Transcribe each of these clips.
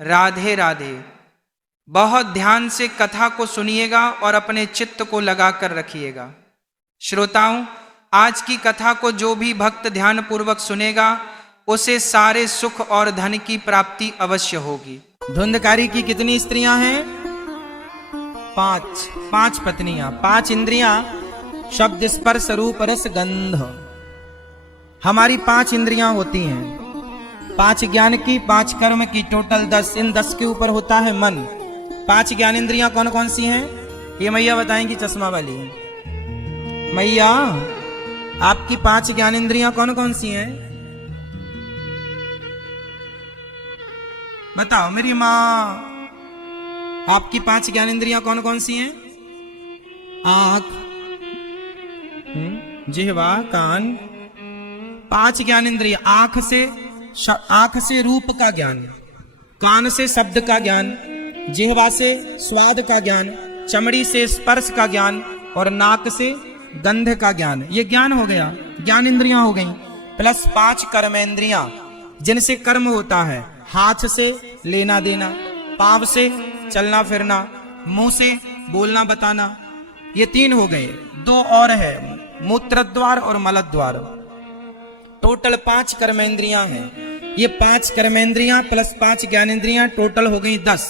राधे राधे। बहुत ध्यान से कथा को सुनिएगा और अपने चित्त को लगा कर रखिएगा। श्रोताओं, आज की कथा को जो भी भक्त ध्यान पूर्वक सुनेगा उसे सारे सुख और धन की प्राप्ति अवश्य होगी। धुंधकारी की कितनी स्त्रियां हैं? 5 पत्नियां, 5 इंद्रियां, शब्द स्पर्श रूप रस गंध। हमारी 5 इंद्रियां होती हैं, 5 ज्ञान की, 5 कर्म की, टोटल 10। इन 10 के ऊपर होता है मन। 5 ज्ञान इंद्रियां कौन कौन सी हैं? ये मैया बताएंगी, चश्मा वाली। मैया, आपकी 5 ज्ञान इंद्रियां कौन कौन सी हैं? बताओ मेरी माँ, आपकी 5 ज्ञान इंद्रियां कौन कौन सी हैं? आंख, जिह्वा, कान। 5 ज्ञान इंद्रियां। आंख से रूप का ज्ञान, कान से शब्द का ज्ञान, जिह्वा से स्वाद का ज्ञान, चमड़ी से स्पर्श का ज्ञान और नाक से गंध का ज्ञान। ये ज्ञान हो गया, ज्ञान इंद्रियां हो गई। प्लस 5 कर्म इंद्रियां, जिनसे कर्म होता है। हाथ से लेना देना, पांव से चलना फिरना, मुंह से बोलना बताना। ये 3 हो गए। 2 और है, मूत्र द्वार और मल द्वार। टोटल 5 कर्मेंद्रियां हैं। ये 5 कर्मेंद्रियां प्लस 5 ज्ञानेंद्रियां टोटल हो गई 10।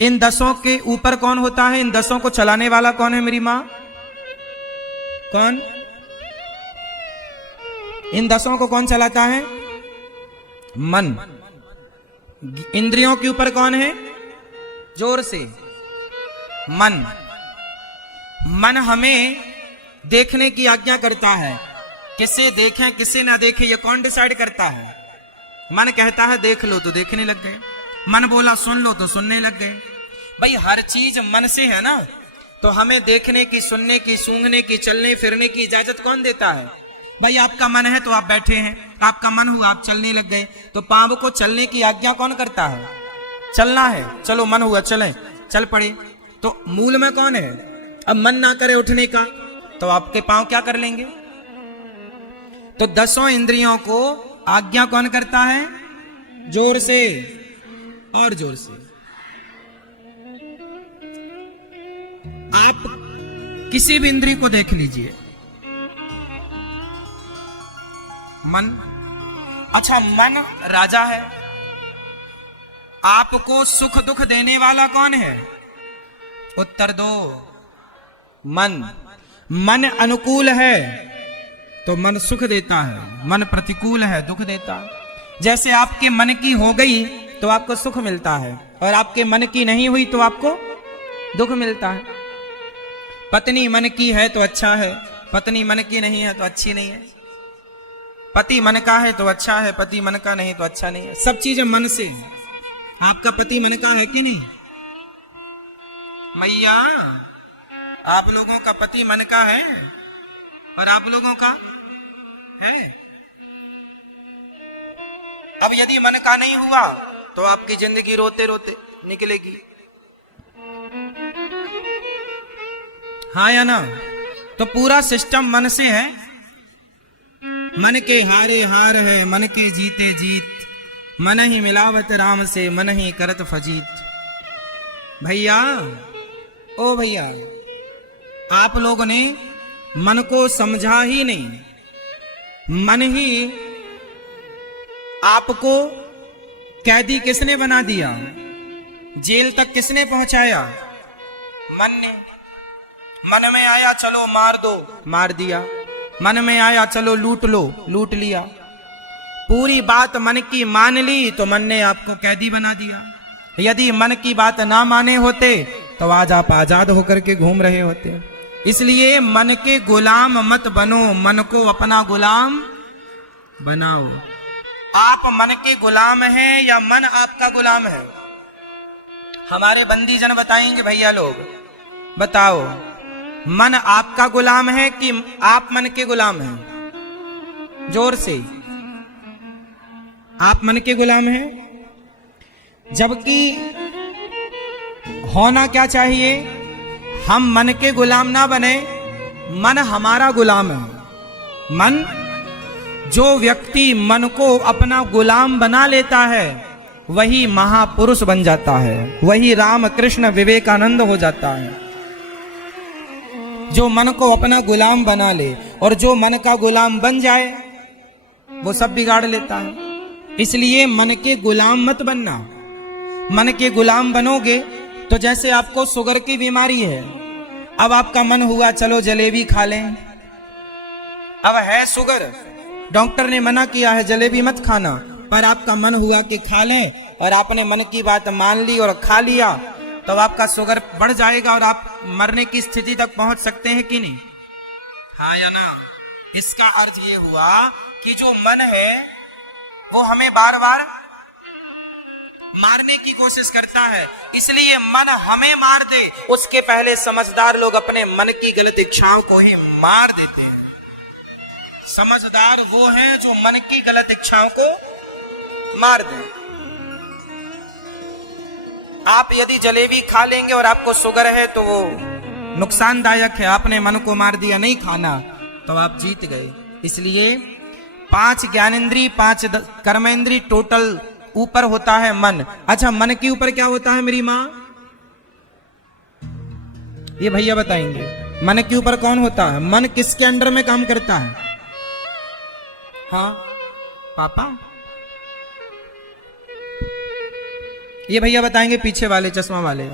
इन 10 के ऊपर कौन होता है? इन 10 को चलाने वाला कौन है मेरी माँ? कौन? इन 10 को कौन चलाता है? मन। इंद्रियों के ऊपर कौन है? जोर से, मन। मन हमें देखने की आज्ञा करता है। किसे देखें किसे ना देखें ये कौन डिसाइड करता है? मन कहता है देख लो तो देखने लग गए, मन बोला सुन लो तो सुनने लग गए। भाई हर चीज मन से है ना, तो हमें देखने की, सुनने की, सूंघने की, चलने फिरने की इजाजत कौन देता है? भाई आपका मन है तो आप बैठे हैं, आपका मन हुआ आप चलने लग गए, तो पांव को चलने की आज्ञा कौन करता है? चलना है, चलो मन हुआ चलें, चल पड़े। तो मूल में कौन है? अब मन ना करे उठने का तो आपके पांव क्या कर लेंगे? तो 10 इंद्रियों को आज्ञा कौन करता है? जोर से और जोर से। आप किसी भी इंद्रिय को देख लीजिए, मन। अच्छा, मन राजा है। आपको सुख दुख देने वाला कौन है? उत्तर दो। मन। मन अनुकूल है तो मन सुख देता है, मन प्रतिकूल है दुख देता है। जैसे आपके मन की हो गई तो आपको सुख मिलता है, और आपके मन की नहीं हुई तो आपको दुख मिलता है। पत्नी मन की है तो अच्छा है, पत्नी मन की नहीं है तो अच्छी नहीं है। पति मन का है तो अच्छा है, पति मन का नहीं तो अच्छा नहीं है। सब चीजें मन से। आपका पति मन का है कि नहीं? मैया, आप लोगों का पति मन का है और आप लोगों का है। अब यदि मन का नहीं हुआ तो आपकी जिंदगी रोते रोते निकलेगी। हाँ या ना? तो पूरा सिस्टम मन से है। मन के हारे हार है, मन के जीते जीत, मन ही मिलावत राम से, मन ही करत फजीत। भैया, ओ भैया, आप लोगों ने मन को समझा ही नहीं। मन ही आपको कैदी किसने बना दिया? जेल तक किसने पहुंचाया? मन ने। मन में आया चलो मार दो, मार दिया। मन में आया चलो लूट लो, लूट लिया। पूरी बात मन की मान ली तो मन ने आपको कैदी बना दिया। यदि मन की बात ना माने होते तो आज आप आजाद होकर के घूम रहे होते। इसलिए मन के गुलाम मत बनो, मन को अपना गुलाम बनाओ। आप मन के गुलाम हैं या मन आपका गुलाम है? हमारे बंदी जन बताएंगे भैया लोग, बताओ मन आपका गुलाम है कि आप मन के गुलाम हैं? जोर से। आप मन के गुलाम हैं। जबकि होना क्या चाहिए? हम मन के गुलाम ना बने, मन हमारा गुलाम है। मन, जो व्यक्ति मन को अपना गुलाम बना लेता है वही महापुरुष बन जाता है, वही राम कृष्ण विवेकानंद हो जाता है। जो मन को अपना गुलाम बना ले और जो मन का गुलाम बन जाए वो सब बिगाड़ लेता है। इसलिए मन के गुलाम मत बनना। मन के गुलाम बनोगे तो जैसे आपको शुगर की बीमारी है, अब आपका मन हुआ चलो जलेबी खा लें, अब है शुगर, डॉक्टर ने मना किया है जलेबी मत खाना, पर आपका मन हुआ कि खा लें और आपने मन की बात मान ली और खा लिया, तो आपका शुगर बढ़ जाएगा और आप मरने की स्थिति तक पहुंच सकते हैं कि नहीं? हाँ या ना? इसका अर्थ ये हुआ कि जो मन है वो हमें बार बार मारने की कोशिश करता है, इसलिए मन हमें मार दे उसके पहले समझदार लोग अपने मन की गलत इच्छाओं को ही मार देते हैं। समझदार वो हैं जो मन की गलत इच्छाओं को मार दें। आप यदि जलेबी खा लेंगे और आपको शुगर है तो वो नुकसानदायक है, आपने मन को मार दिया नहीं खाना तो आप जीत गए। इसलिए 5 ज्ञानेंद्री 5 कर्मेंद्री टोटल ऊपर होता है मन। अच्छा, मन के ऊपर क्या होता है मेरी माँ? ये भैया बताएंगे। मन के ऊपर कौन होता है? मन किसके अंडर में काम करता है? हाँ पापा, ये भैया बताएंगे पीछे वाले चश्मा वाले।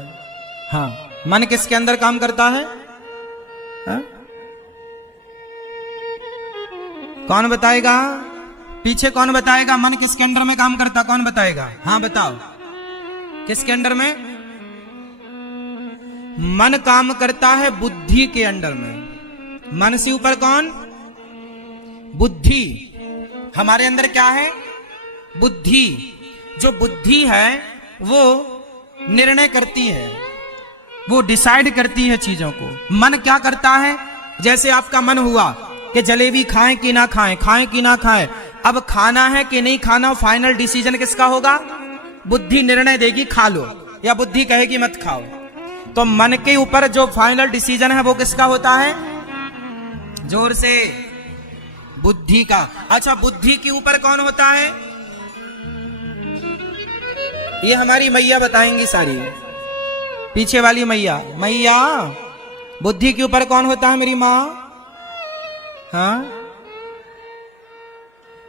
हाँ, मन किसके अंदर काम करता है? हाँ? कौन बताएगा? पीछे कौन बताएगा मन किसके अंडर में काम करता? कौन बताएगा? हाँ बताओ, किसके अंडर में? मन काम करता है बुद्धि के अंडर में। मन से ऊपर कौन? बुद्धि। हमारे अंदर क्या है? बुद्धि। जो बुद्धि है वो निर्णय करती है, वो डिसाइड करती है चीजों को। मन क्या करता है? जैसे आपका मन हुआ कि जलेबी खाएं कि ना खाएं, खाएं कि ना खाएं, अब खाना है कि नहीं खाना, फाइनल डिसीजन किसका होगा? बुद्धि निर्णय देगी खा लो, या बुद्धि कहेगी मत खाओ। तो मन के ऊपर जो फाइनल डिसीजन है वो किसका होता है? जोर से, बुद्धि का। अच्छा, बुद्धि के ऊपर कौन होता है? ये हमारी मैया बताएंगी सारी, पीछे वाली मैया। मैया, बुद्धि के ऊपर कौन होता है मेरी माँ? हाँ,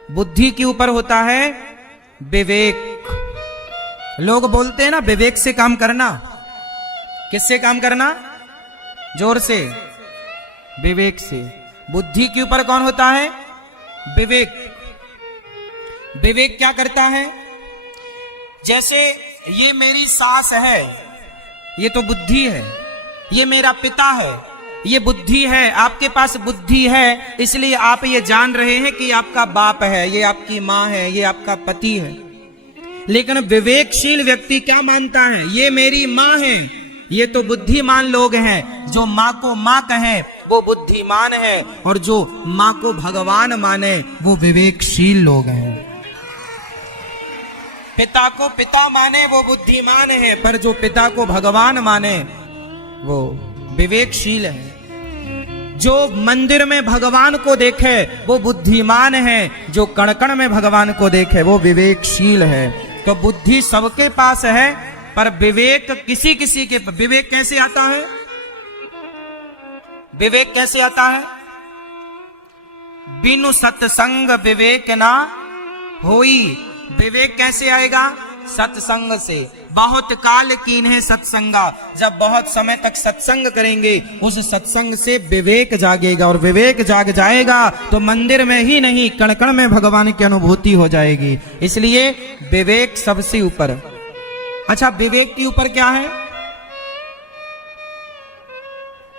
बुद्धि के ऊपर होता है विवेक। लोग बोलते हैं ना विवेक से काम करना। किससे काम करना? जोर से, विवेक से। बुद्धि के ऊपर कौन होता है? विवेक। विवेक क्या करता है? जैसे ये मेरी सास है, ये तो बुद्धि है। ये मेरा पिता है, ये बुद्धि है। आपके पास बुद्धि है इसलिए आप ये जान रहे हैं कि आपका बाप है, ये आपकी माँ है, ये आपका पति है। लेकिन विवेकशील व्यक्ति क्या मानता है? ये मेरी माँ है। ये तो बुद्धिमान लोग हैं, जो माँ को माँ कहें वो बुद्धिमान है, और जो माँ को भगवान माने वो विवेकशील लोग हैं। पिता को पिता माने वो बुद्धिमान है, पर जो पिता को भगवान माने वो विवेकशील है। जो मंदिर में भगवान को देखे वो बुद्धिमान है, जो कण कण में भगवान को देखे वो विवेकशील है। तो बुद्धि सबके पास है, पर विवेक किसी किसी के। विवेक कैसे आता है? विवेक कैसे आता है? बिनु सत्संग विवेक ना होई। विवेक कैसे आएगा? सत्संग से। बहुत काल कीन्हे सत्संगा, जब बहुत समय तक सत्संग करेंगे उस सत्संग से विवेक जागेगा, और विवेक जाग जाएगा तो मंदिर में ही नहीं कण कण में भगवान की अनुभूति हो जाएगी। इसलिए विवेक सबसे ऊपर। अच्छा, विवेक के ऊपर क्या है?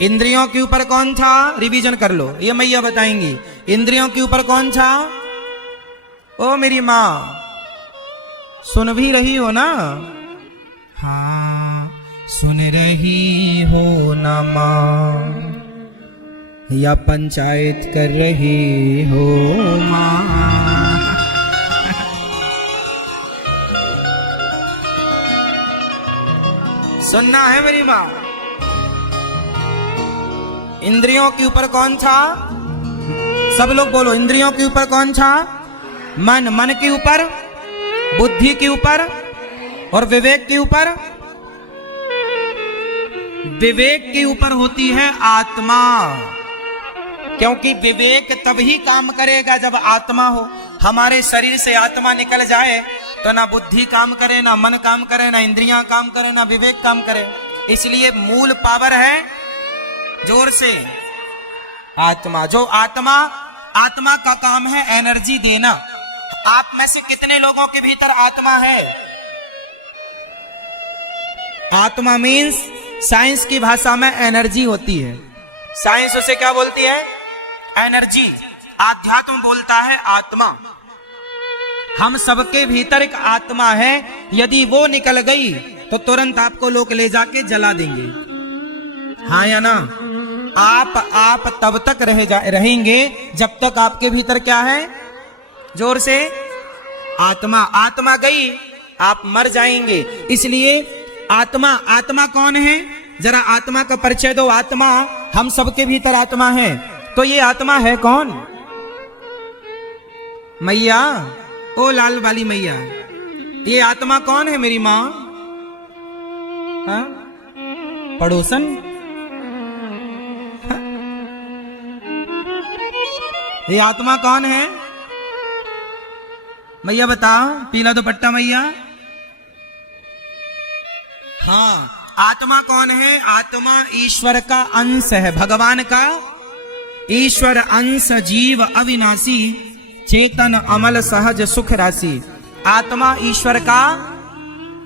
इंद्रियों के ऊपर कौन था? रिवीजन कर लो, ये मैया बताएंगी। इंद्रियों के ऊपर कौन था? ओ मेरी माँ, सुन भी रही हो ना? हाँ, सुन रही हो ना माँ, या पंचायत कर रही हो माँ? सुनना है मेरी माँ। इंद्रियों के ऊपर कौन था? सब लोग बोलो, इंद्रियों के ऊपर कौन था? मन। मन के ऊपर? बुद्धि के ऊपर? और विवेक के ऊपर, विवेक के ऊपर होती है आत्मा। क्योंकि विवेक तभी काम करेगा जब आत्मा हो। हमारे शरीर से आत्मा निकल जाए तो ना बुद्धि काम करे, ना मन काम करे, ना इंद्रियां काम करे, ना विवेक काम करे। इसलिए मूल पावर है, जोर से, आत्मा। जो आत्मा, आत्मा का काम है एनर्जी देना। आप में से कितने लोगों के भीतर आत्मा है? आत्मा मीन्स साइंस की भाषा में एनर्जी होती है। साइंस उसे क्या बोलती है? एनर्जी। आध्यात्म बोलता है आत्मा। हम सबके भीतर एक आत्मा है, यदि वो निकल गई तो तुरंत आपको लोग ले जाके जला देंगे। हाँ या ना? आप तब तक रहेंगे जब तक आपके भीतर क्या है? जोर से, आत्मा। आत्मा गई आप मर जाएंगे। इसलिए आत्मा, आत्मा कौन है? जरा आत्मा का परिचय दो। आत्मा, हम सबके भीतर आत्मा है। तो ये आत्मा है कौन? मैया, ओ लाल वाली मैया, ये आत्मा कौन है मेरी माँ? हाँ? पड़ोसन? हाँ? ये आत्मा कौन है? मैया बताओ, पीला दुपट्टा मैया। हाँ, आत्मा कौन है? आत्मा ईश्वर का अंश है, भगवान का ईश्वर अंश, जीव अविनाशी, चेतन अमल सहज सुख राशि। आत्मा ईश्वर का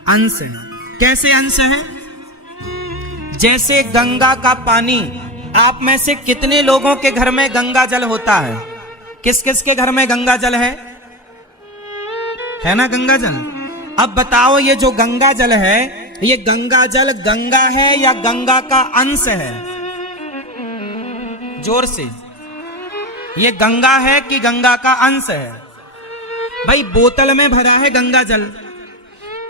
अंश है। कैसे अंश है? जैसे गंगा का पानी। आप में से कितने लोगों के घर में गंगा जल होता है? किस किस के घर में गंगा जल है ना गंगा जल? अब बताओ, ये जो गंगा जल है, ये गंगा जल गंगा है या गंगा का अंश है? जोर से, ये गंगा है कि गंगा का अंश है? भाई बोतल में भरा है गंगा जल।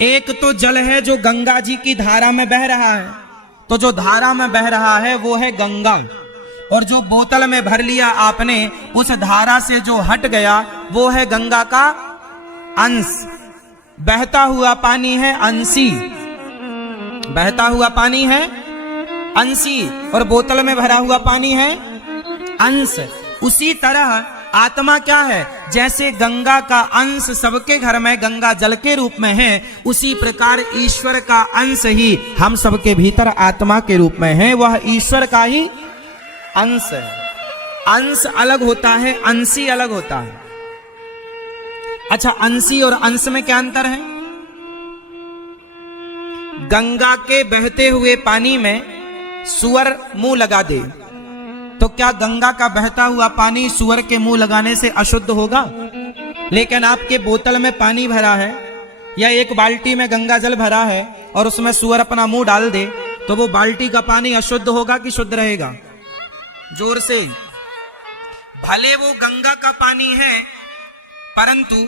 एक तो जल है जो गंगा जी की धारा में बह रहा है, तो जो धारा में बह रहा है वो है गंगा। और जो बोतल में भर लिया आपने, उस धारा से जो हट गया वो है गंगा का अंश। बहता हुआ पानी है अंशी, बहता हुआ पानी है अंशी, और बोतल में भरा हुआ पानी है अंश। उसी तरह आत्मा क्या है? जैसे गंगा का अंश सबके घर में गंगा जल के रूप में है, उसी प्रकार ईश्वर का अंश ही हम सबके भीतर आत्मा के रूप में है। वह ईश्वर का ही अंश है। अंश अलग होता है, अंशी अलग होता है। अच्छा, अंशी और अंश में क्या अंतर है? गंगा के बहते हुए पानी में सूअर मुंह लगा दे तो क्या गंगा का बहता हुआ पानी सूअर के मुंह लगाने से अशुद्ध होगा? लेकिन आपके बोतल में पानी भरा है या एक बाल्टी में गंगा जल भरा है और उसमें सूअर अपना मुंह डाल दे, तो वो बाल्टी का पानी अशुद्ध होगा कि शुद्ध रहेगा? जोर से। भले वो गंगा का पानी है, परंतु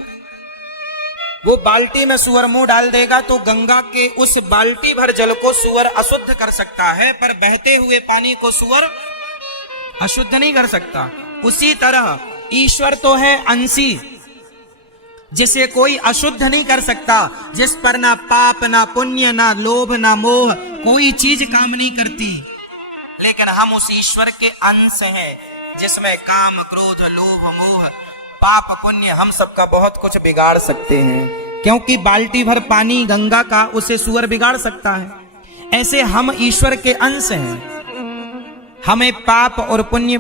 वो बाल्टी में सूअर मुंह डाल देगा तो गंगा के उस बाल्टी भर जल को सूअर अशुद्ध कर सकता है, पर बहते हुए पानी को सूअर अशुद्ध नहीं कर सकता। उसी तरह ईश्वर तो है अंशी, जिसे कोई अशुद्ध नहीं कर सकता, जिस पर ना पाप ना पुण्य ना लोभ ना मोह कोई चीज काम नहीं करती। लेकिन हम उस ईश्वर के अंश हैं जिसमें काम क्रोध लोभ मोह पाप पुण्य हम सबका बहुत कुछ बिगाड़ सकते हैं। क्योंकि बाल्टी भर पानी गंगा का उसे सूअर बिगाड़ सकता है, ऐसे हम ईश्वर के अंश हैं। हमें पाप और पुण्य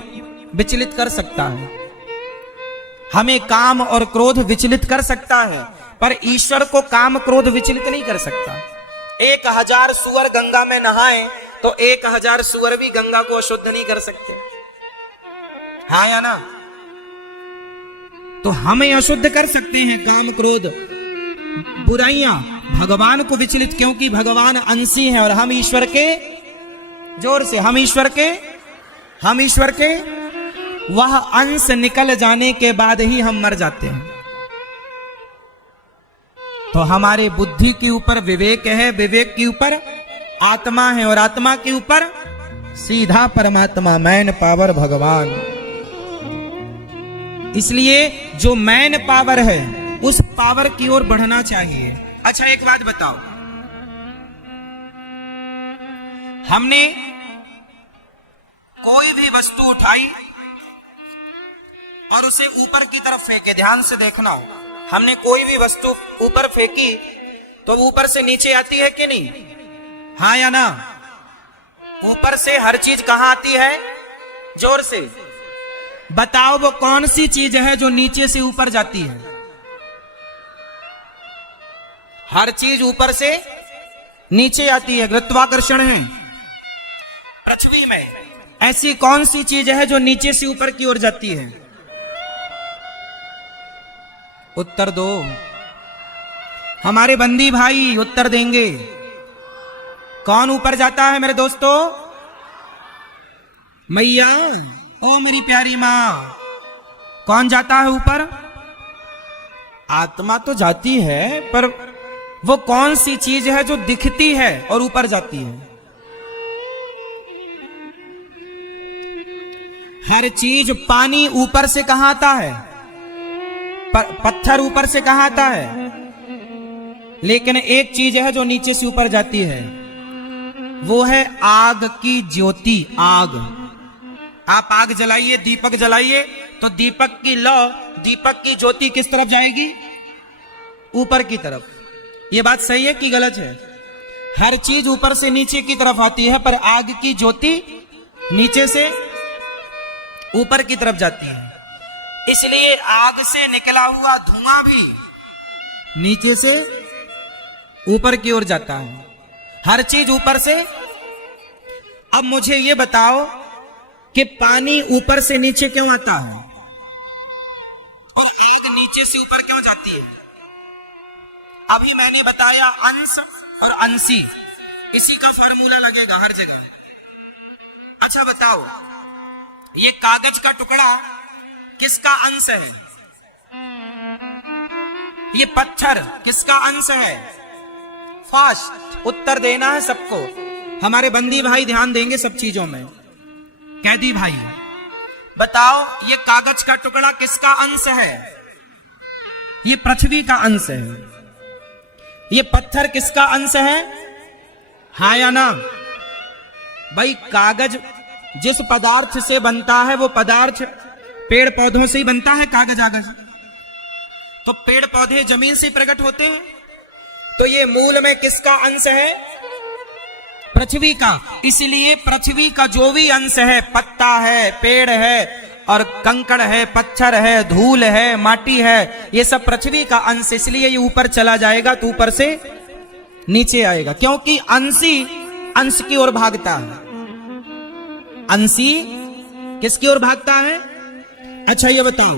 विचलित कर सकता है, हमें काम और क्रोध विचलित कर सकता है, पर ईश्वर को काम क्रोध विचलित नहीं कर सकता। 1000 सूअर गंगा में नहाए तो 1000 सूअर भी गंगा को अशुद्ध नहीं कर सकते। हाँ या ना? तो हमें अशुद्ध कर सकते हैं काम क्रोध बुराइयां, भगवान को विचलित, क्योंकि भगवान अंशी है और हम ईश्वर के, जोर से, हम ईश्वर के वह अंश निकल जाने के बाद ही हम मर जाते हैं। तो हमारे बुद्धि के ऊपर विवेक है, विवेक के ऊपर आत्मा है, और आत्मा के ऊपर सीधा परमात्मा, मैन पावर भगवान। इसलिए जो मैन पावर है उस पावर की ओर बढ़ना चाहिए। अच्छा एक बात बताओ, हमने कोई भी वस्तु उठाई और उसे ऊपर की तरफ फेंके, ध्यान से देखना हो, हमने कोई भी वस्तु ऊपर फेंकी तो वो ऊपर से नीचे आती है कि नहीं? हाँ या ना? ऊपर से हर चीज कहां आती है? जोर से बताओ, वो कौन सी चीज है जो नीचे से ऊपर जाती है? हर चीज ऊपर से नीचे आती है, गुरुत्वाकर्षण है। पृथ्वी में ऐसी कौन सी चीज है जो नीचे से ऊपर की ओर जाती है? उत्तर दो, हमारे बंदी भाई उत्तर देंगे। कौन ऊपर जाता है मेरे दोस्तों? मैया, ओ मेरी प्यारी मां, कौन जाता है ऊपर? आत्मा तो जाती है, पर वो कौन सी चीज है जो दिखती है और ऊपर जाती है? हर चीज, पानी ऊपर से कहां आता है? पत्थर ऊपर से कहां आता है? लेकिन एक चीज है जो नीचे से ऊपर जाती है, वो है आग की ज्योति। आग, आप आग जलाइए, दीपक जलाइए, तो दीपक की लौ, दीपक की ज्योति किस तरफ जाएगी? ऊपर की तरफ। ये बात सही है कि गलत है? हर चीज ऊपर से नीचे की तरफ आती है, पर आग की ज्योति नीचे से ऊपर की तरफ जाती है। इसलिए आग से निकला हुआ धुआं भी नीचे से ऊपर की ओर जाता है। हर चीज ऊपर से। अब मुझे यह बताओ कि पानी ऊपर से नीचे क्यों आता है और आग नीचे से ऊपर क्यों जाती है? अभी मैंने बताया अंश और अंशी, इसी का फार्मूला लगेगा हर जगह। अच्छा बताओ, ये कागज का टुकड़ा किसका अंश है? ये पत्थर किसका अंश है? फास्ट उत्तर देना है सबको। हमारे बंदी भाई ध्यान देंगे सब चीजों में। कैदी भाई बताओ, ये कागज का टुकड़ा किसका अंश है? ये पृथ्वी का अंश है। ये पत्थर किसका अंश है? हाँ या ना? भाई कागज जिस पदार्थ से बनता है वो पदार्थ पेड़ पौधों से ही बनता है। कागज आगज तो पेड़ पौधे जमीन से प्रकट होते हैं, तो ये मूल में किसका अंश है? पृथ्वी का। इसलिए पृथ्वी का जो भी अंश है, पत्ता है, पेड़ है और कंकड़ है, पत्थर है, धूल है, माटी है, ये सब पृथ्वी का अंश। इसलिए ये ऊपर चला जाएगा तो ऊपर से नीचे आएगा, क्योंकि अंशी अंश की ओर भागता है। अंशी किसकी ओर भागता है? अच्छा ये बताओ,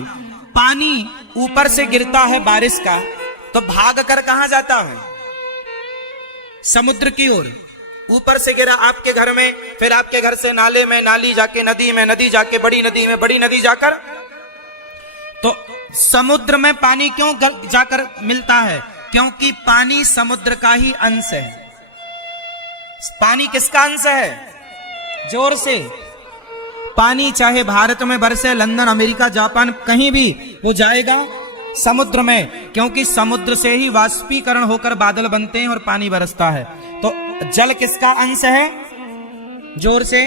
पानी ऊपर से गिरता है बारिश का, तो भाग कर कहां जाता है? समुद्र की ओर। ऊपर से गिरा आपके घर में, फिर आपके घर से नाले में, नाली जाके नदी में, नदी जाके बड़ी नदी में, बड़ी नदी जाकर, तो समुद्र में पानी क्यों जाकर मिलता है? क्योंकि पानी समुद्र का ही अंश है। पानी किसका अंश है? जोर से। पानी चाहे भारत में बरसे, लंदन, अमेरिका, जापान, कहीं भी वो जाएगा समुद्र में, क्योंकि समुद्र से ही वाष्पीकरण होकर बादल बनते हैं और पानी बरसता है। तो जल किसका अंश है? जोर से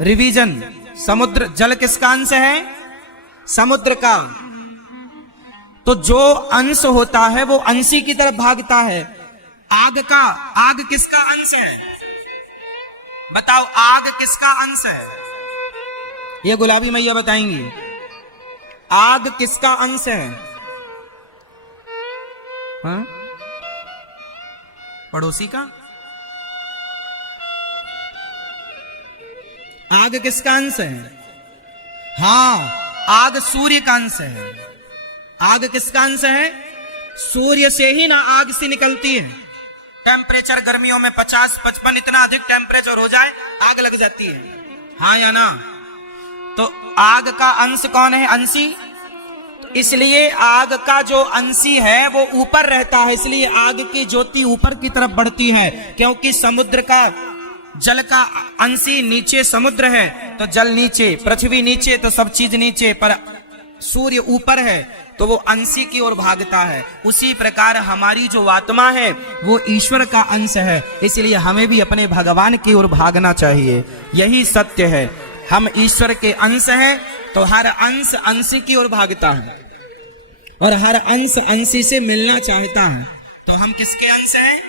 रिवीजन। समुद्र, जल किसका अंश है? समुद्र का। तो जो अंश होता है वो अंशी की तरफ भागता है। आग का, आग किसका अंश है? बताओ, आग किसका अंश है? ये गुलाबी मैया बताएंगी। आग किसका अंश है? हाँ? पड़ोसी का। आग किसका अंश है? हाँ, आग सूर्य का अंश है। आग किसका अंश है? सूर्य से ही ना आग से निकलती है। टेम्परेचर गर्मियों में 50-55 इतना अधिक टेम्परेचर हो जाए, आग लग जाती है। हाँ या ना? तो आग का अंश कौन है? अंशी। तो इसलिए आग का जो अंशी है वो ऊपर रहता है, इसलिए आग की ज्योति ऊपर की तरफ बढ़ती है। क्योंकि समुद्र का जल का अंशी नीचे समुद्र है, तो जल नीचे, पृथ्वी नीचे, तो सब चीज नीचे, पर सूर्य ऊपर है, तो वो अंशी की ओर भागता है। उसी प्रकार हमारी जो आत्मा है वो ईश्वर का अंश है, इसलिए हमें भी अपने भगवान की ओर भागना चाहिए। यही सत्य है, हम ईश्वर के अंश हैं, तो हर अंश अंशी की ओर भागता है और हर अंश अंशी से मिलना चाहता है। तो हम किसके अंश हैं?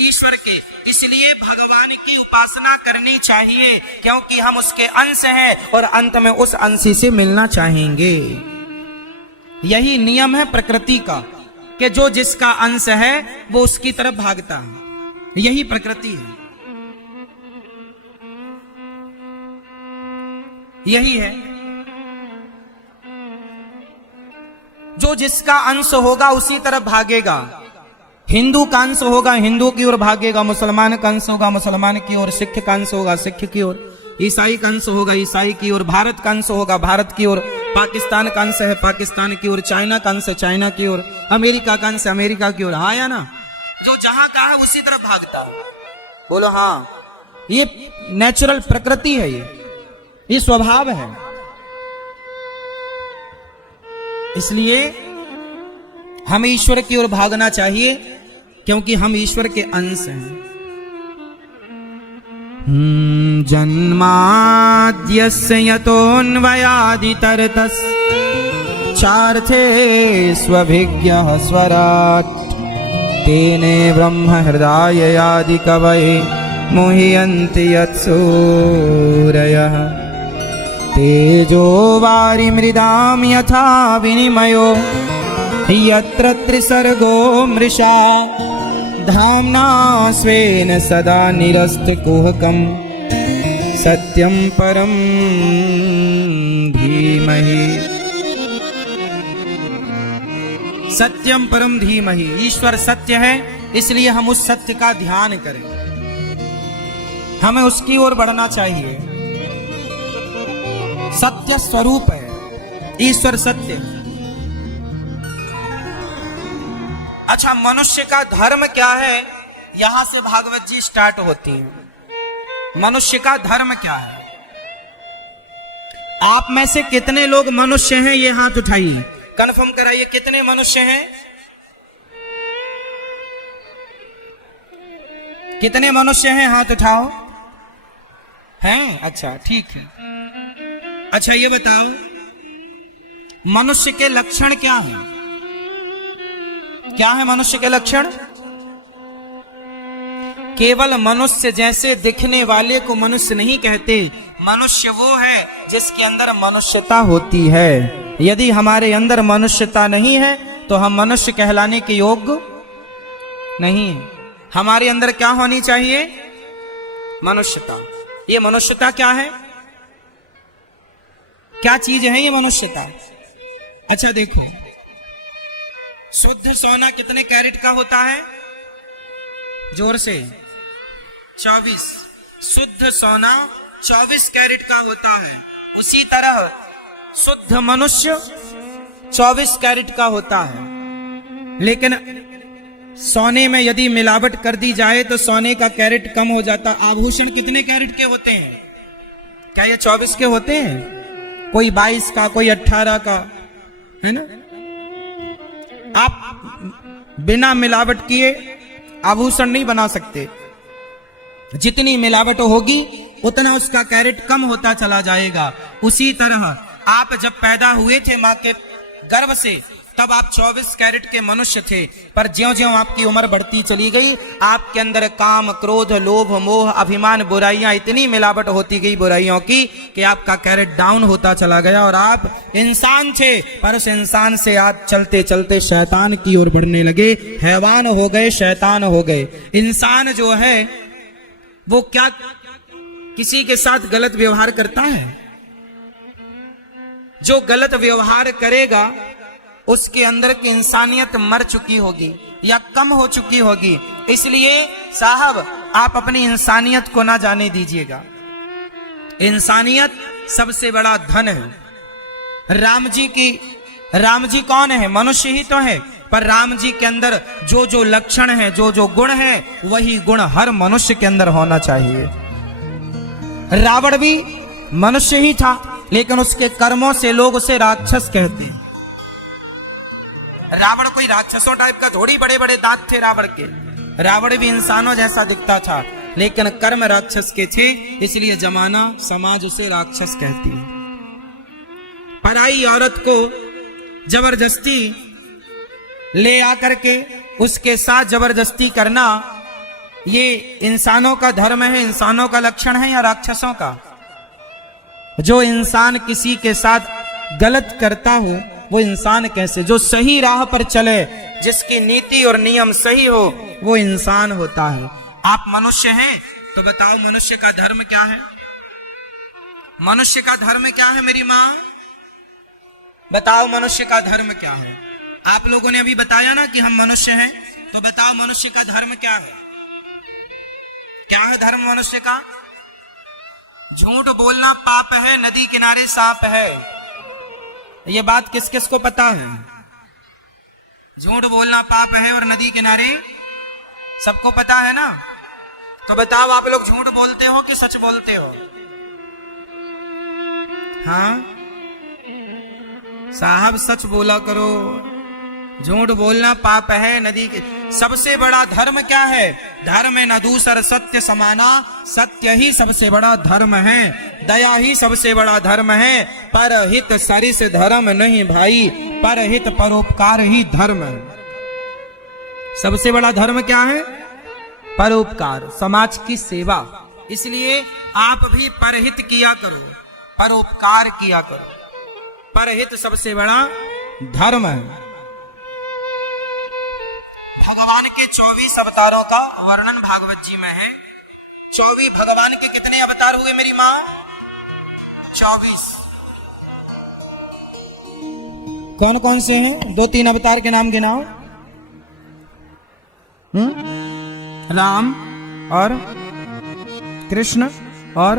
ईश्वर के। इसलिए भगवान की उपासना करनी चाहिए, क्योंकि हम उसके अंश हैं और अंत में उस अंशी से मिलना चाहेंगे। यही नियम है प्रकृति का कि जो जिसका अंश है वो उसकी तरफ भागता है। यही प्रकृति है, यही है। जो जिसका अंश होगा उसी तरफ भागेगा। हिंदू का अंश होगा हिंदू की ओर भागेगा, मुसलमान का अंश होगा मुसलमान की ओर, सिख का अंश होगा सिख की ओर, ईसाई का अंश होगा ईसाई की ओर, भारत का अंश होगा भारत की ओर, पाकिस्तान का अंश है पाकिस्तान की ओर, चाइना का अंश है चाइना की ओर, अमेरिका का अंश है अमेरिका की ओर। हाँ या ना? जो जहां का है उसी तरफ भागता है। बोलो हाँ। ये नेचुरल प्रकृति है, ये स्वभाव है। इसलिए हमें ईश्वर की ओर भागना चाहिए, क्योंकि हम ईश्वर के अंश हैं। जन्माद्यस्य यतोऽन्वयादितरतश्चार्थे स्वभिज्ञः स्वराट् तेने ब्रह्म हृदय कवये मुह्यन्ति यत्सूरयः तेजो वारिमृदां यथा विनिमयो यत्र त्रिसर्गो मृषा धाम्ना स्वेन सदा निरस्तकुहकं सत्यं परं धीमहि। सत्यम परम धीमहि। ईश्वर सत्य है, इसलिए हम उस सत्य का ध्यान करें, हमें उसकी ओर बढ़ना चाहिए। सत्य स्वरूप है, ईश्वर सत्य है। अच्छा, मनुष्य का धर्म क्या है? यहां से भागवत जी स्टार्ट होती है। मनुष्य का धर्म क्या है? आप में से कितने लोग मनुष्य हैं? ये हाथ उठाइए, कंफर्म कराइए कितने मनुष्य हैं? कितने मनुष्य हैं? हाथ उठाओ। हैं? अच्छा, ठीक है। अच्छा, ये बताओ मनुष्य के लक्षण क्या हैं? क्या है मनुष्य के लक्षण? केवल मनुष्य जैसे दिखने वाले को मनुष्य नहीं कहते। मनुष्य वो है जिसके अंदर मनुष्यता होती है। यदि हमारे अंदर मनुष्यता नहीं है तो हम मनुष्य कहलाने के योग्य नहीं है। हमारे अंदर क्या होनी चाहिए? मनुष्यता। ये मनुष्यता क्या है? क्या चीज है ये मनुष्यता? अच्छा देखो, शुद्ध सोना कितने कैरेट का होता है? जोर से। 24। शुद्ध सोना 24 कैरेट का होता है। उसी तरह शुद्ध मनुष्य 24 कैरेट का होता है। लेकिन सोने में यदि मिलावट कर दी जाए तो सोने का कैरेट कम हो जाता। आभूषण कितने कैरेट के होते हैं? क्या ये 24 के होते हैं? कोई 22 का, कोई 18 का, है ना? आप बिना मिलावट किए आभूषण नहीं बना सकते। जितनी मिलावट होगी उतना उसका कैरेट कम होता चला जाएगा। उसी तरह आप जब पैदा हुए थे मां के गर्भ से, तब आप 24 कैरेट के मनुष्य थे। पर ज्यों-ज्यों आपकी उम्र बढ़ती चली गई, आपके अंदर काम, क्रोध, लोभ, मोह, अभिमान, बुराइयां, इतनी मिलावट होती गई बुराइयों की कि आपका कैरेट डाउन होता चला गया और आप इंसान थे, पर उस इंसान से आप चलते चलते शैतान की ओर बढ़ने लगे। हैवान हो गए, शैतान हो गए। इंसान जो है वो क्या किसी के साथ गलत व्यवहार करता है? जो गलत व्यवहार करेगा उसके अंदर की इंसानियत मर चुकी होगी या कम हो चुकी होगी। इसलिए साहब, आप अपनी इंसानियत को ना जाने दीजिएगा। इंसानियत सबसे बड़ा धन है। राम जी कौन है? मनुष्य ही तो है, पर राम जी के अंदर जो जो लक्षण है, जो जो गुण है, वही गुण हर मनुष्य के अंदर होना चाहिए। रावण भी मनुष्य ही था, लेकिन उसके कर्मों से लोग उसे राक्षस कहते हैं। रावण कोई राक्षसों टाइप का थोड़ी, बड़े बड़े दांत थे रावण के। रावण भी इंसानों जैसा दिखता था, लेकिन कर्म राक्षस के थे, इसलिए जमाना समाज उसे राक्षस कहती है। पराई औरत को जबरदस्ती ले आकर के उसके साथ जबरदस्ती करना, ये इंसानों का धर्म है, इंसानों का लक्षण है या राक्षसों का? जो इंसान किसी के साथ गलत करता हो वो इंसान कैसे? जो सही राह पर चले, जिसकी नीति और नियम सही हो, वो इंसान होता है। आप मनुष्य हैं तो बताओ मनुष्य का धर्म क्या है? मनुष्य का धर्म क्या है मेरी माँ? बताओ मनुष्य का धर्म क्या है? आप लोगों ने अभी बताया ना कि हम मनुष्य हैं, तो बताओ मनुष्य का धर्म क्या है? क्या है धर्म मनुष्य का? झूठ बोलना पाप है, नदी किनारे सांप है। ये बात किस किस को पता है? झूठ बोलना पाप है और नदी किनारे सबको पता है ना? तो बताओ आप लोग झूठ बोलते हो कि सच बोलते हो? हाँ साहब सच बोला करो। झूठ बोलना पाप है, नदी के सबसे बड़ा धर्म क्या है? धर्म है न दूसर सत्य समाना, सत्य ही सबसे बड़ा धर्म है, दया ही सबसे बड़ा धर्म है। परहित सरिस धर्म नहीं भाई, परहित परोपकार ही धर्म है। सबसे बड़ा धर्म क्या है? परोपकार, समाज की सेवा। इसलिए आप भी परहित किया करो, परोपकार किया करो। परहित सबसे बड़ा धर्म है। भगवान के 24 अवतारों का वर्णन भागवत जी में है। 24 भगवान के कितने अवतार हुए मेरी माँ? 24। कौन कौन से हैं? 2-3 अवतार के नाम गिनाओ। राम और कृष्ण और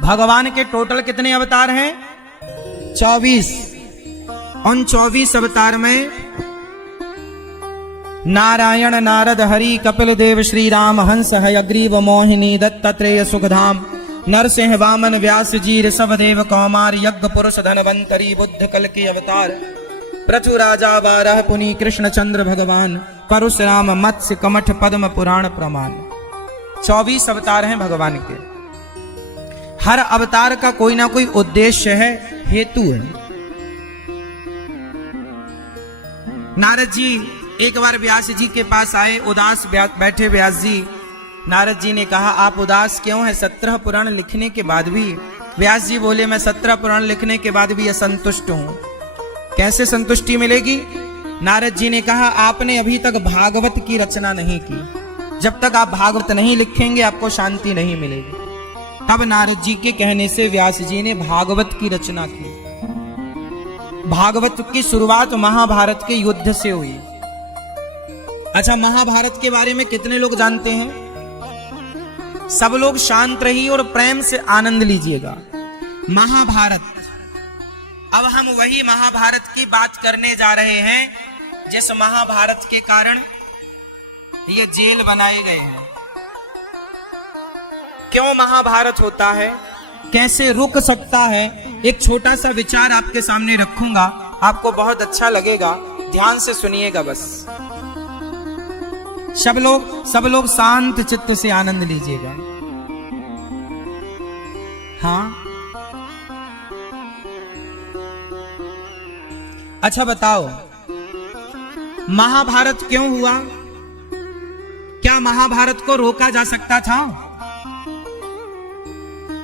भगवान के टोटल कितने अवतार हैं? 24। उन 24 अवतार में नारायण, नारद, हरि, कपिल देव, श्री राम, हंस, हयग्रीव, मोहिनी, दत्तात्रेय, सुखधाम, नरसिंह, वामन, व्यास जी, ऋषभदेव, कौमार, यज्ञ पुरुष, धनवंतरी, बुद्ध कल के अवतार, पृथु राजा, बारह पुनि, कृष्ण चंद्र भगवान, परशुराम, मत्स्य, कमठ, पद्म, पुराण, प्रमाण। 24 अवतार हैं भगवान के। हर अवतार का कोई ना कोई उद्देश्य है, हेतु है। नारद जी एक बार व्यास जी के पास आए, उदास बैठे व्यास जी। नारद जी ने कहा आप उदास क्यों हैं? 17 पुराण लिखने के बाद भी। व्यास जी बोले मैं 17 पुराण लिखने के बाद भी असंतुष्ट हूं। कैसे संतुष्टि मिलेगी? नारद जी ने कहा आपने अभी तक भागवत की रचना नहीं की। जब तक आप भागवत नहीं लिखेंगे आपको शांति नहीं मिलेगी। तब नारद जी के कहने से व्यास जी ने भागवत की रचना की। भागवत की शुरुआत महाभारत के युद्ध से हुई। अच्छा, महाभारत के बारे में कितने लोग जानते हैं? सब लोग शांत रहिए और प्रेम से आनंद लीजिएगा। महाभारत, अब हम वही महाभारत की बात करने जा रहे हैं जिस महाभारत के कारण ये जेल बनाए गए हैं। क्यों महाभारत होता है, कैसे रुक सकता है, एक छोटा सा विचार आपके सामने रखूंगा, आपको बहुत अच्छा लगेगा। ध्यान से सुनिएगा बस। सब लोग शांत चित्त से आनंद लीजिएगा। हाँ अच्छा बताओ महाभारत क्यों हुआ? क्या महाभारत को रोका जा सकता था?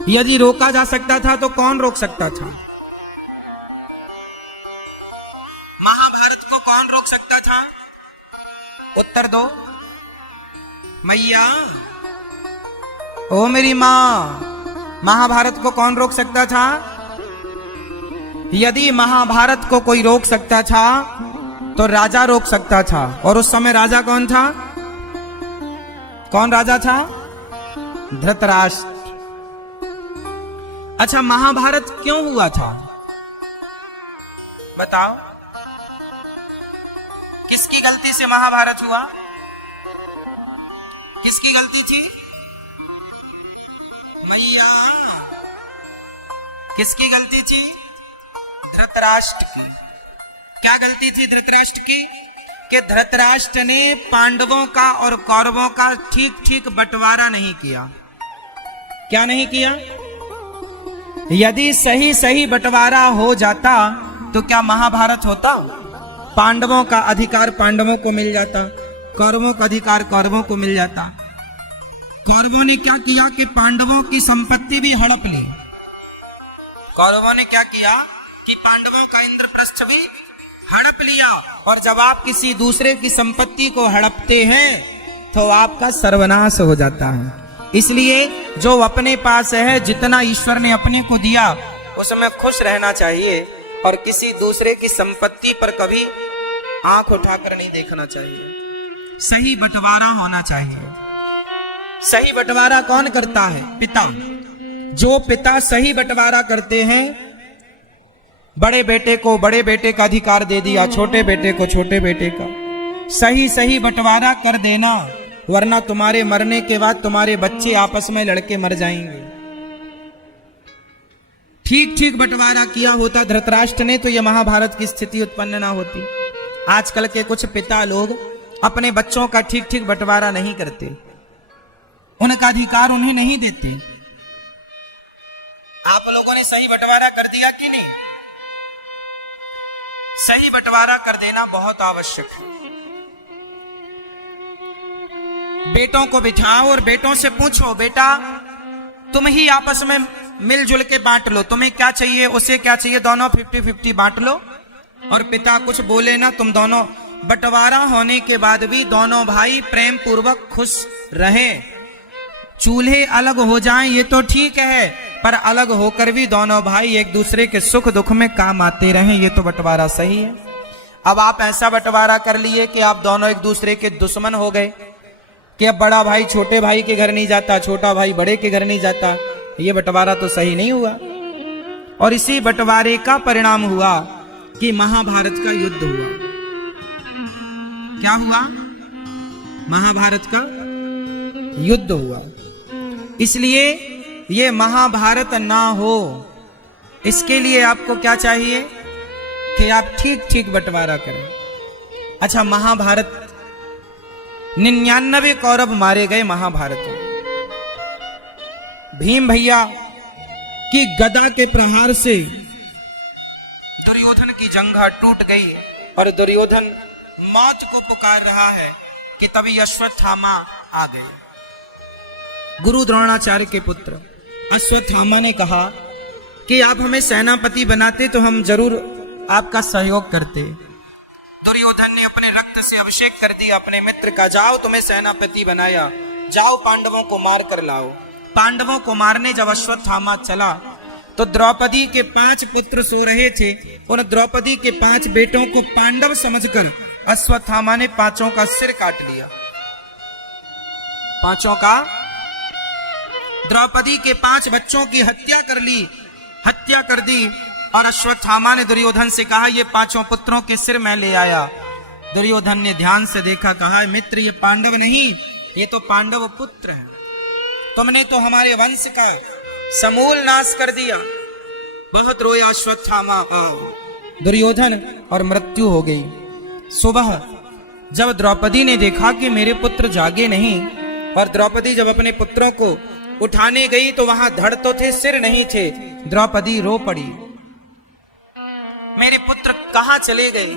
यदि रोका जा सकता था तो कौन रोक सकता था? महाभारत को कौन रोक सकता था? उत्तर दो मैया। ओ मेरी मां, महाभारत को कौन रोक सकता था? यदि महाभारत को कोई रोक सकता था तो राजा रोक सकता था। और उस समय राजा कौन था? कौन राजा था? धृतराष्ट्र। अच्छा, महाभारत क्यों हुआ था बताओ? किसकी गलती से महाभारत हुआ? किसकी गलती थी? मैया किसकी गलती थी? धृतराष्ट्र की। क्या गलती थी धृतराष्ट्र की? कि धृतराष्ट्र ने पांडवों का और कौरवों का ठीक ठीक बंटवारा नहीं किया। क्या नहीं किया? यदि सही सही बंटवारा हो जाता तो क्या महाभारत होता? पांडवों का अधिकार पांडवों को मिल जाता, कौरवों का अधिकार कौरवों को मिल जाता। कौरवों ने क्या किया कि पांडवों की संपत्ति भी हड़प ली। कौरवों ने क्या किया कि पांडवों का इंद्रप्रस्थ भी हड़प लिया। और जब आप किसी दूसरे की संपत्ति को हड़पते हैं तो आपका सर्वनाश हो जाता है। इसलिए जो अपने पास है, जितना ईश्वर ने अपने को दिया उसमें खुश रहना चाहिए और किसी दूसरे की संपत्ति पर कभी आंख उठाकर नहीं देखना चाहिए। सही बंटवारा होना चाहिए। सही बंटवारा कौन करता है? पिता। जो पिता सही बंटवारा करते हैं, बड़े बेटे को बड़े बेटे का अधिकार दे दिया, छोटे बेटे को छोटे बेटे का। सही सही बंटवारा कर देना, वरना तुम्हारे मरने के बाद तुम्हारे बच्चे आपस में लड़के मर जाएंगे। ठीक ठीक बंटवारा किया होता धृतराष्ट्र ने तो यह महाभारत की स्थिति उत्पन्न ना होती। आजकल के कुछ पिता लोग अपने बच्चों का ठीक ठीक बंटवारा नहीं करते, उनका अधिकार उन्हें नहीं देते। आप लोगों ने सही बंटवारा कर दिया कि नहीं? सही बंटवारा कर देना बहुत आवश्यक है। बेटों को बिठाओ और बेटों से पूछो, बेटा तुम ही आपस में मिलजुल के बांट लो, तुम्हें क्या चाहिए उसे क्या चाहिए, दोनों 50-50 बांट लो। और पिता कुछ बोले ना, तुम दोनों बंटवारा होने के बाद भी दोनों भाई प्रेम पूर्वक खुश रहें। चूल्हे अलग हो जाएं ये तो ठीक है, पर अलग होकर भी दोनों भाई एक दूसरे के सुख दुख में काम आते रहें, ये तो बंटवारा सही है। अब आप ऐसा बंटवारा कर लिए कि आप दोनों एक दूसरे के दुश्मन हो गए कि अब बड़ा भाई छोटे भाई के घर नहीं जाता, छोटा भाई बड़े के घर नहीं जाता, ये बंटवारा तो सही नहीं हुआ। और इसी बंटवारे का परिणाम हुआ कि महाभारत का युद्ध हुआ। क्या हुआ? महाभारत का युद्ध हुआ। इसलिए ये महाभारत ना हो, इसके लिए आपको क्या चाहिए कि आप ठीक ठीक बंटवारा करें। अच्छा, महाभारत 99 कौरव मारे गए महाभारत में। भीम भैया की गदा के प्रहार से दुर्योधन की जंघा टूट गई और दुर्योधन मौत को पुकार रहा है कि तभी अश्वत्थामा आ गए। गुरु द्रोणाचार्य के पुत्र अश्वत्थामा ने कहा कि आप हमें सेनापति बनाते तो हम जरूर आपका सहयोग करते। दुर्योधन ने अपने रक्त से अभिषेक कर दिया अपने मित्र का, जाओ तुम्हें सेनापति बनाया, जाओ पांडवों को मार कर लाओ। पांडवों को मारने जब अश्वत्थामा चला तो द्रौपदी के 5 पुत्र सो रहे थे। उन द्रौपदी के 5 बेटों को पांडव समझकर अश्वत्थामा ने 5 का सिर काट लिया। 5 का, द्रौपदी के 5 बच्चों की हत्या कर दी। और अश्वत्थामा ने दुर्योधन से कहा, ये 5 पुत्रों के सिर मैं ले आया। दुर्योधन ने ध्यान से देखा, कहा, मित्र ये पांडव नहीं, ये तो पांडव पुत्र हैं। तुमने तो हमारे वंश का समूल नाश कर दिया। बहुत रोया अश्वत्थामा दुर्योधन और मृत्यु हो गई। सुबह जब द्रौपदी ने देखा कि मेरे पुत्र जागे नहीं, और द्रौपदी जब अपने पुत्रों को उठाने गई तो वहां धड़ तो थे, सिर नहीं थे। द्रौपदी रो पड़ी, मेरे पुत्र कहां चले गए।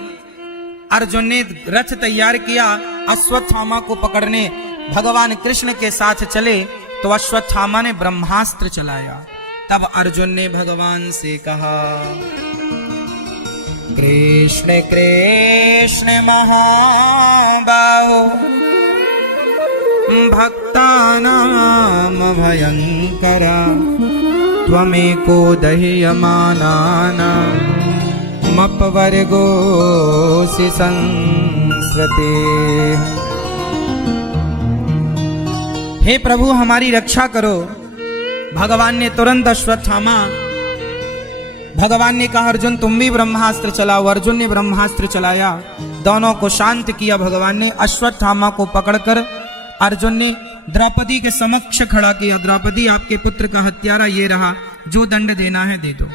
अर्जुन ने रथ तैयार किया, अश्वत्थामा को पकड़ने भगवान कृष्ण के साथ चले तो अश्वत्थामा ने ब्रह्मास्त्र चलाया। तब अर्जुन ने भगवान से कहा, कृष्ण कृष्ण महाबाहो भक्तानां भयंकरा त्वमेको दह्यमानानां मपवर्गोऽसि संस्रते। हे प्रभु हमारी रक्षा करो। भगवान ने तुरंत भगवान ने कहा, अर्जुन तुम भी ब्रह्मास्त्र चलाओ। अर्जुन ने ब्रह्मास्त्र चलाया, दोनों को शांत किया। भगवान ने अश्वत्थामा को पकड़कर अर्जुन ने द्रौपदी के समक्ष खड़ा किया। द्रौपदी आपके पुत्र का हत्यारा ये रहा, जो दंड देना है दे दो।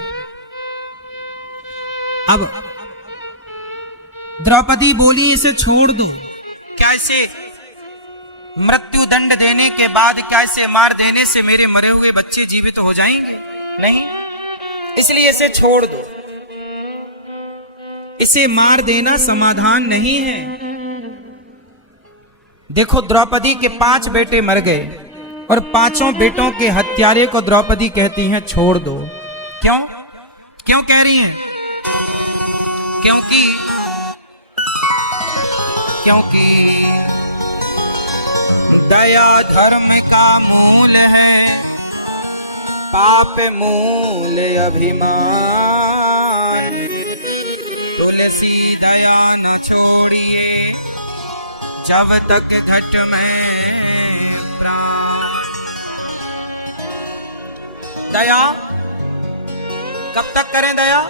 अब द्रौपदी बोली इसे छोड़ दो। क्या इसे मृत्यु दंड देने के बाद क्या इसे मार देने से मेरे मरे हुए बच्चे जीवित हो जाएंगे? नहीं, इसलिए इसे छोड़ दो। इसे मार देना समाधान नहीं है। देखो, द्रौपदी के 5 बेटे मर गए और 5 बेटों के हत्यारे को द्रौपदी कहती हैं छोड़ दो। क्यों क्यों कह रही हैं? क्योंकि दया धर्म का मूल है, पाप मूल अभिमान। तुलसी दया न छोड़िए, जब तक घट में प्राण। दया कब तक करें? दया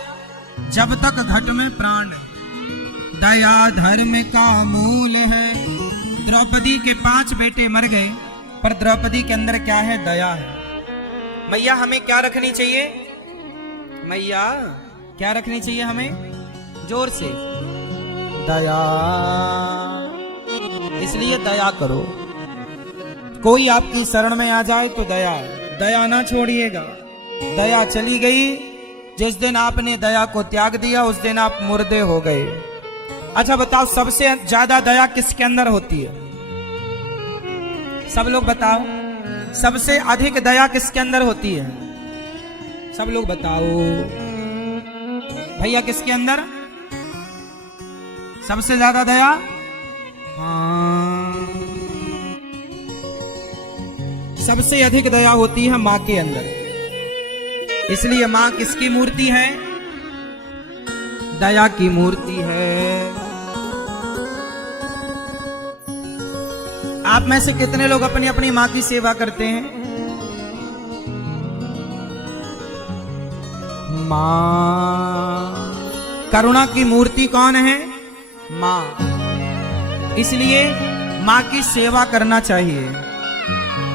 जब तक घट में प्राण है। दया धर्म का मूल है। द्रौपदी के 5 बेटे मर गए, पर द्रौपदी के अंदर क्या है? दया है। मैया हमें क्या रखनी चाहिए? मैया क्या रखनी चाहिए हमें? जोर से, दया। इसलिए दया करो। कोई आपकी शरण में आ जाए तो दया ना छोड़िएगा। दया चली गई, जिस दिन आपने दया को त्याग दिया उस दिन आप मुर्दे हो गए। अच्छा बताओ, सबसे ज्यादा दया किसके अंदर होती है? सब लोग बताओ, सबसे अधिक दया किसके अंदर होती है? सब लोग बताओ भैया, किसके अंदर सबसे ज्यादा दया? हाँ, सबसे अधिक दया होती है माँ के अंदर। इसलिए माँ किसकी मूर्ति है? दया की मूर्ति है। आप में से कितने लोग अपनी अपनी माँ की सेवा करते हैं? माँ, करुणा की मूर्ति कौन है? माँ। इसलिए माँ की सेवा करना चाहिए।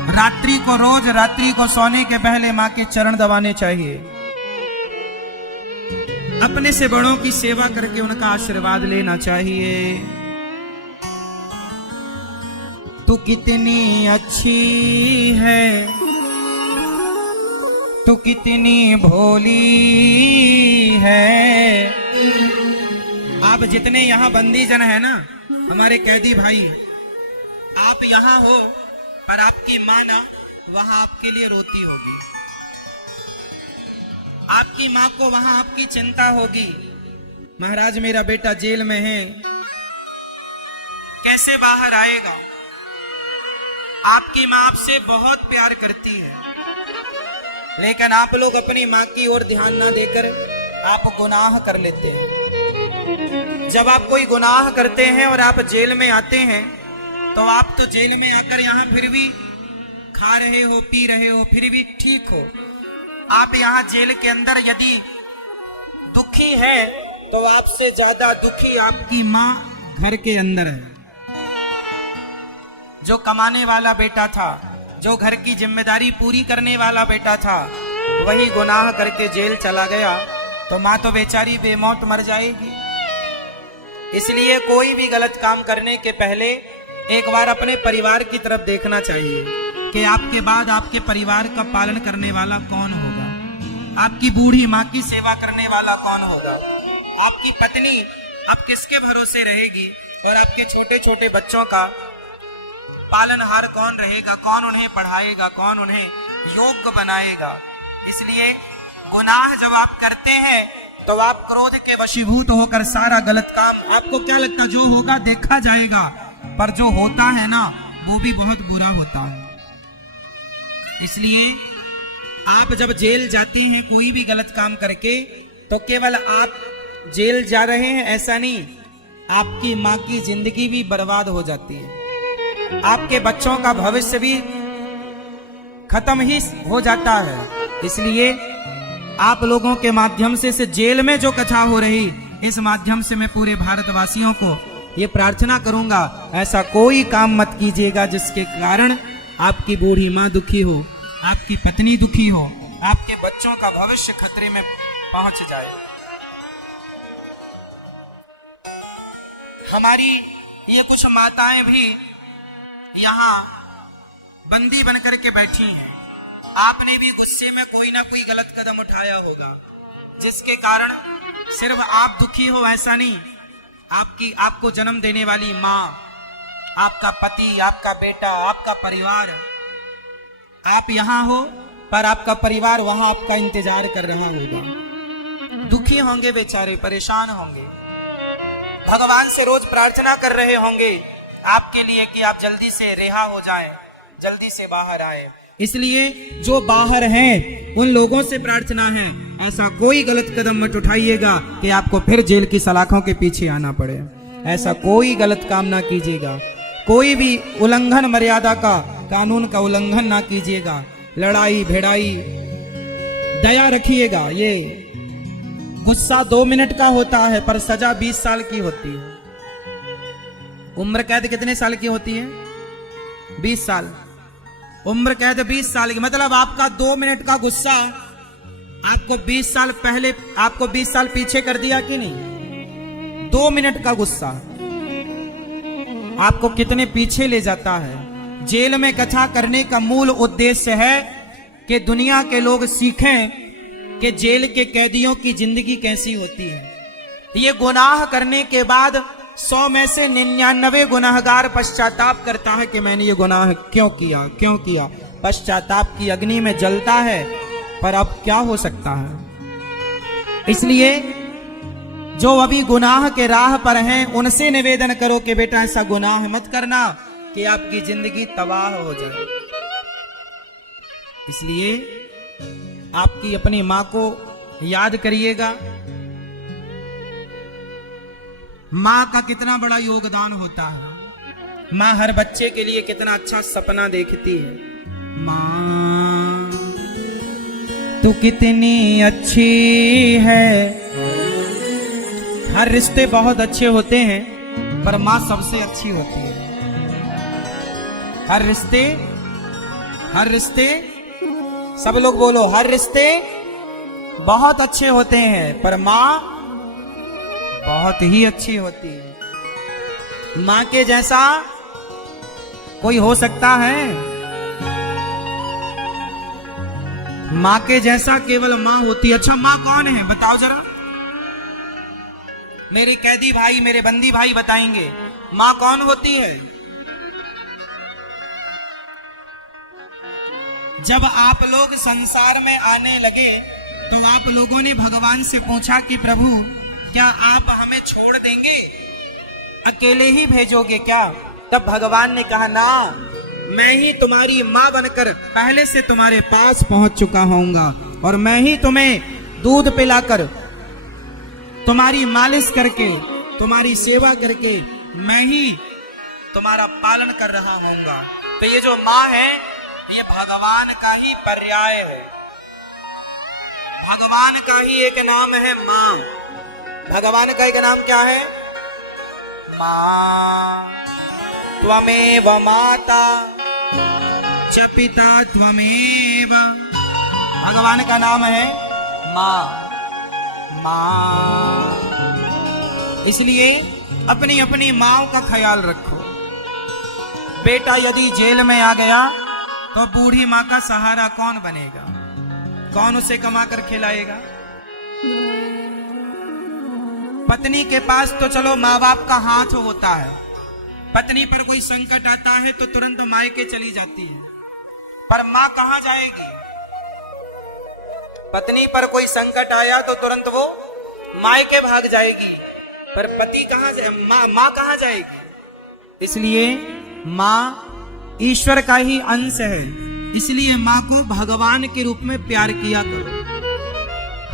रात्रि को, रोज रात्रि को सोने के पहले माँ के चरण दबाने चाहिए। अपने से बड़ों की सेवा करके उनका आशीर्वाद लेना चाहिए। तू कितनी अच्छी है, तू कितनी भोली है। आप जितने यहाँ बंदी जन है ना, हमारे कैदी भाई, आप यहाँ हो पर आपकी माँ ना वहां आपके लिए रोती होगी। आपकी माँ को वहां आपकी चिंता होगी। महाराज मेरा बेटा जेल में है, कैसे बाहर आएगा? आपकी माँ आपसे बहुत प्यार करती है, लेकिन आप लोग अपनी माँ की ओर ध्यान ना देकर आप गुनाह कर लेते हैं। जब आप कोई गुनाह करते हैं और आप जेल में आते हैं, तो आप तो जेल में आकर यहाँ फिर भी खा रहे हो, पी रहे हो, फिर भी ठीक हो। आप यहाँ जेल के अंदर यदि दुखी है तो आपसे ज्यादा दुखी आपकी माँ घर के अंदर है। जो कमाने वाला बेटा था, जो घर की जिम्मेदारी पूरी करने वाला बेटा था, वही गुनाह करके जेल चला गया, तो माँ तो बेचारी बेमौत मर जाएगी। इसलिए कोई भी गलत काम करने के पहले एक बार अपने परिवार की तरफ देखना चाहिए कि आपके बाद आपके परिवार का पालन करने वाला कौन होगा, आपकी बूढ़ी माँ की सेवा करने वाला कौन होगा, आपकी पत्नी अब किसके भरोसे रहेगी, और आपके छोटे छोटे बच्चों का पालनहार कौन रहेगा, कौन उन्हें पढ़ाएगा, कौन उन्हें योग्य बनाएगा। इसलिए गुनाह जब आप करते हैं तो आप क्रोध के वशीभूत होकर सारा गलत काम, आपको क्या लगता जो होगा देखा जाएगा, पर जो होता है ना वो भी बहुत बुरा होता है। इसलिए आप जब जेल जाते हैं कोई भी गलत काम करके, तो केवल आप जेल जा रहे हैं ऐसा नहीं, आपकी माँ की जिंदगी भी बर्बाद हो जाती है, आपके बच्चों का भविष्य भी खत्म ही हो जाता है। इसलिए आप लोगों के माध्यम से इस जेल में जो कथा हो रही, इस माध्यम से मैं पूरे भारतवासियों को ये प्रार्थना करूंगा, ऐसा कोई काम मत कीजिएगा जिसके कारण आपकी बूढ़ी माँ दुखी हो, आपकी पत्नी दुखी हो, आपके बच्चों का भविष्य खतरे में पहुंच जाए। हमारी ये कुछ माताएं भी यहाँ बंदी बनकर के बैठी हैं। आपने भी गुस्से में कोई ना कोई गलत कदम उठाया होगा, जिसके कारण सिर्फ आप दुखी हो ऐसा नहीं, आपको जन्म देने वाली माँ, आपका पति, आपका बेटा, आपका परिवार, आप यहाँ हो पर आपका परिवार वहां आपका इंतजार कर रहा होगा। दुखी होंगे बेचारे, परेशान होंगे, भगवान से रोज प्रार्थना कर रहे होंगे आपके लिए कि आप जल्दी से रिहा हो जाएं, जल्दी से बाहर आए। इसलिए जो बाहर हैं उन लोगों से प्रार्थना है, ऐसा कोई गलत कदम मत उठाइएगा कि आपको फिर जेल की सलाखों के पीछे आना पड़े। ऐसा कोई गलत काम ना कीजिएगा, कोई भी उल्लंघन, मर्यादा का, कानून का उल्लंघन ना कीजिएगा। लड़ाई भिड़ाई, दया रखिएगा। ये गुस्सा 2 मिनट का होता है पर सजा 20 साल की होती है। उम्र कैद कितने साल की होती है? 20 साल। उम्र कैद 20 साल की, मतलब आपका 2 मिनट का गुस्सा आपको 20 साल पहले, आपको 20 साल पीछे कर दिया कि नहीं? 2 मिनट का गुस्सा आपको कितने पीछे ले जाता है। जेल में कथा करने का मूल उद्देश्य है कि दुनिया के लोग सीखें कि जेल के कैदियों की जिंदगी कैसी होती है। ये गुनाह करने के बाद 100 में से 99 गुनाहगार पश्चाताप करता है कि मैंने ये गुनाह क्यों किया। पश्चाताप की अग्नि में जलता है, पर अब क्या हो सकता है। इसलिए जो अभी गुनाह के राह पर हैं उनसे निवेदन करो कि बेटा ऐसा गुनाह मत करना कि आपकी जिंदगी तबाह हो जाए। इसलिए आपकी अपनी मां को याद करिएगा। मां का कितना बड़ा योगदान होता है। मां हर बच्चे के लिए कितना अच्छा सपना देखती है। मां तू कितनी अच्छी है। हर रिश्ते बहुत अच्छे होते हैं पर मां सबसे अच्छी होती है। हर रिश्ते सब लोग बोलो, हर रिश्ते बहुत अच्छे होते हैं पर मां बहुत ही अच्छी होती है। मां के जैसा कोई हो सकता है? मां के जैसा केवल मां होती है। अच्छा, मां कौन है बताओ जरा। मेरे कैदी भाई, मेरे बंदी भाई बताएंगे मां कौन होती है। जब आप लोग संसार में आने लगे तो आप लोगों ने भगवान से पूछा कि प्रभु क्या आप हमें छोड़ देंगे, अकेले ही भेजोगे क्या? तब भगवान ने कहा ना, मैं ही तुम्हारी मां बनकर पहले से तुम्हारे पास पहुंच चुका होऊंगा और मैं ही तुम्हें दूध पिलाकर, तुम्हारी मालिश करके, तुम्हारी सेवा करके मैं ही तुम्हारा पालन कर रहा होऊंगा। तो ये जो मां है ये भगवान का ही पर्याय है। भगवान का ही एक नाम है मां। भगवान का एक नाम क्या है? मां। त्वमेव माता च पिता त्वमेव। भगवान का नाम है मां। मां। इसलिए अपनी अपनी मां का ख्याल रखो। बेटा यदि जेल में आ गया तो बूढ़ी मां का सहारा कौन बनेगा? कौन उसे कमा कर खिलाएगा? पत्नी के पास तो चलो माँ बाप का हाथ होता है। पत्नी पर कोई संकट आता है तो तुरंत मायके चली जाती है, पर माँ कहाँ जाएगी? पत्नी पर कोई संकट आया तो तुरंत वो मायके भाग जाएगी, पर पति कहाँ जाए? माँ कहाँ जाएगी? इसलिए माँ ईश्वर का ही अंश है। इसलिए माँ को भगवान के रूप में प्यार किया करो।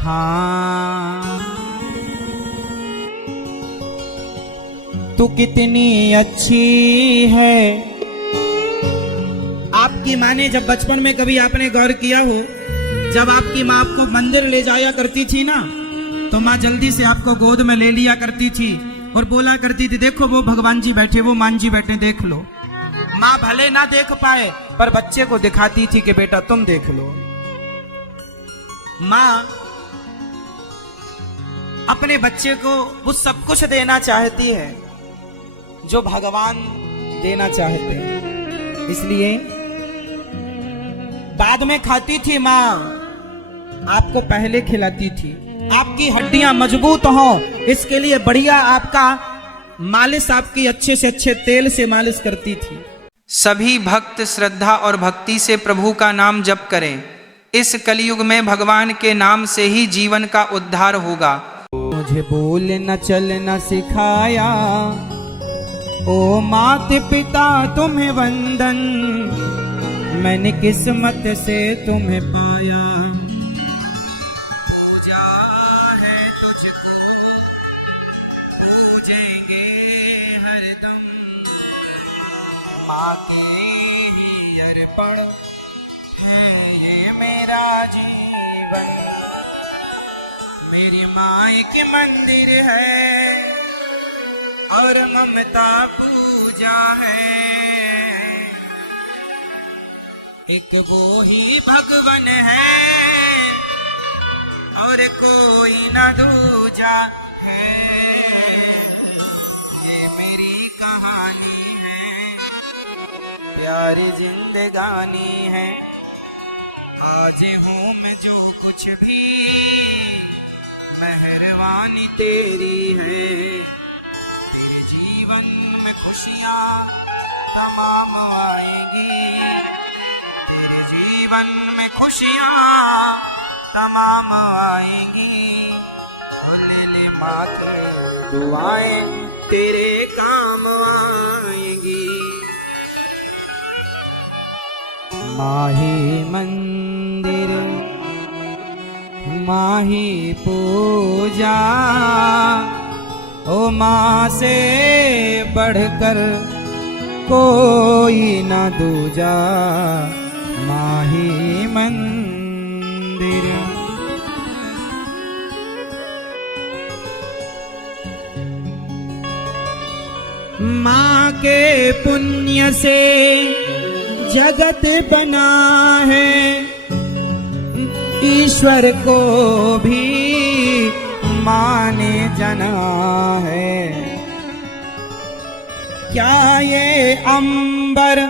हाँ, तू कितनी अच्छी है। आपकी माँ ने जब बचपन में कभी आपने गौर किया हो, जब आपकी माँ आपको मंदिर ले जाया करती थी ना, तो माँ जल्दी से आपको गोद में ले लिया करती थी और बोला करती थी, देखो वो भगवान जी बैठे, वो मान जी बैठे, देख लो। माँ भले ना देख पाए पर बच्चे को दिखाती थी कि बेटा तुम देख लो। माँ अपने बच्चे को वो सब कुछ देना चाहती है जो भगवान देना चाहते हैं, इसलिए बाद में खाती थी माँ, आपको पहले खिलाती थी। आपकी हड्डियां मजबूत हो इसके लिए बढ़िया आपका मालिश, आपकी अच्छे से अच्छे तेल से मालिश करती थी। सभी भक्त श्रद्धा और भक्ति से प्रभु का नाम जप करें। इस कलयुग में भगवान के नाम से ही जीवन का उद्धार होगा। मुझे बोलना चलना सिखाया, ओ माता पिता तुम्हें वंदन, मैंने किस्मत से तुम्हें पाया। पूजा है तुझको पूजेंगे हरदम, माँ के ही अर्पण है ये मेरा जीवन। मेरी माँ एक मंदिर है और ममता पूजा है, एक वो ही भगवान है और कोई न दूजा है। ये मेरी कहानी है, प्यारी जिंदगानी है। आज हूँ मैं जो कुछ भी, मेहरबानी तेरी है। तेरे जीवन में खुशियाँ तमाम आएंगी, तेरे जीवन में खुशियाँ तमाम आएंगी। ले ले माँ की दुआएं तेरे काम आएंगी। माही मंदिर माही पूजा, ओ माँ से बढ़कर कोई न दूजा। माही मंदिर माँ के पुण्य से जगत बना है, ईश्वर को भी माने जना है। क्या ये अंबर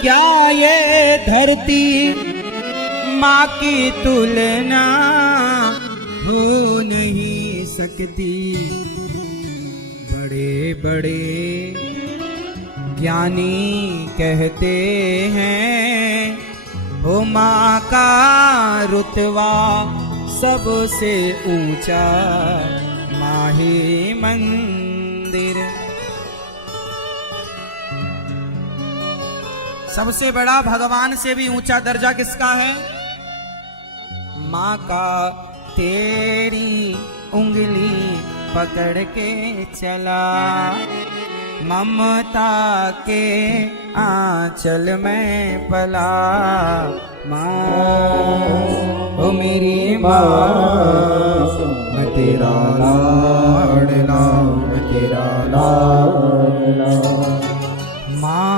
क्या ये धरती माँ की तुलना हो नहीं सकती। बड़े बड़े ज्ञानी कहते हैं, ओ माँ का रुतबा सबसे ऊंचा माही मंदिर। सबसे बड़ा भगवान से भी ऊंचा दर्जा किसका है? माँ का। तेरी उंगली पकड़ के चला, ममता के आंचल में पला। माँ ओ मेरी माँ, मैं तेरा लाडला, मैं तेरा लाडला। माँ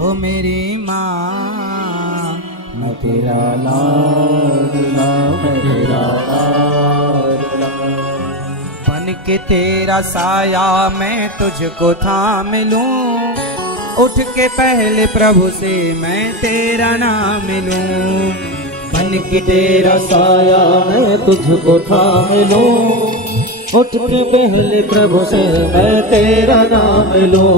ओ मेरी माँ, मैं तेरा लाडला, मैं तेरा लाडला। बन के तेरा साया मैं तुझको थाम लूं, उठ के पहले प्रभु से मैं तेरा नाम लूं। बन के तेरा साया मैं तुझको थाम लूं, उठ के पहले प्रभु से मैं तेरा नाम लूं।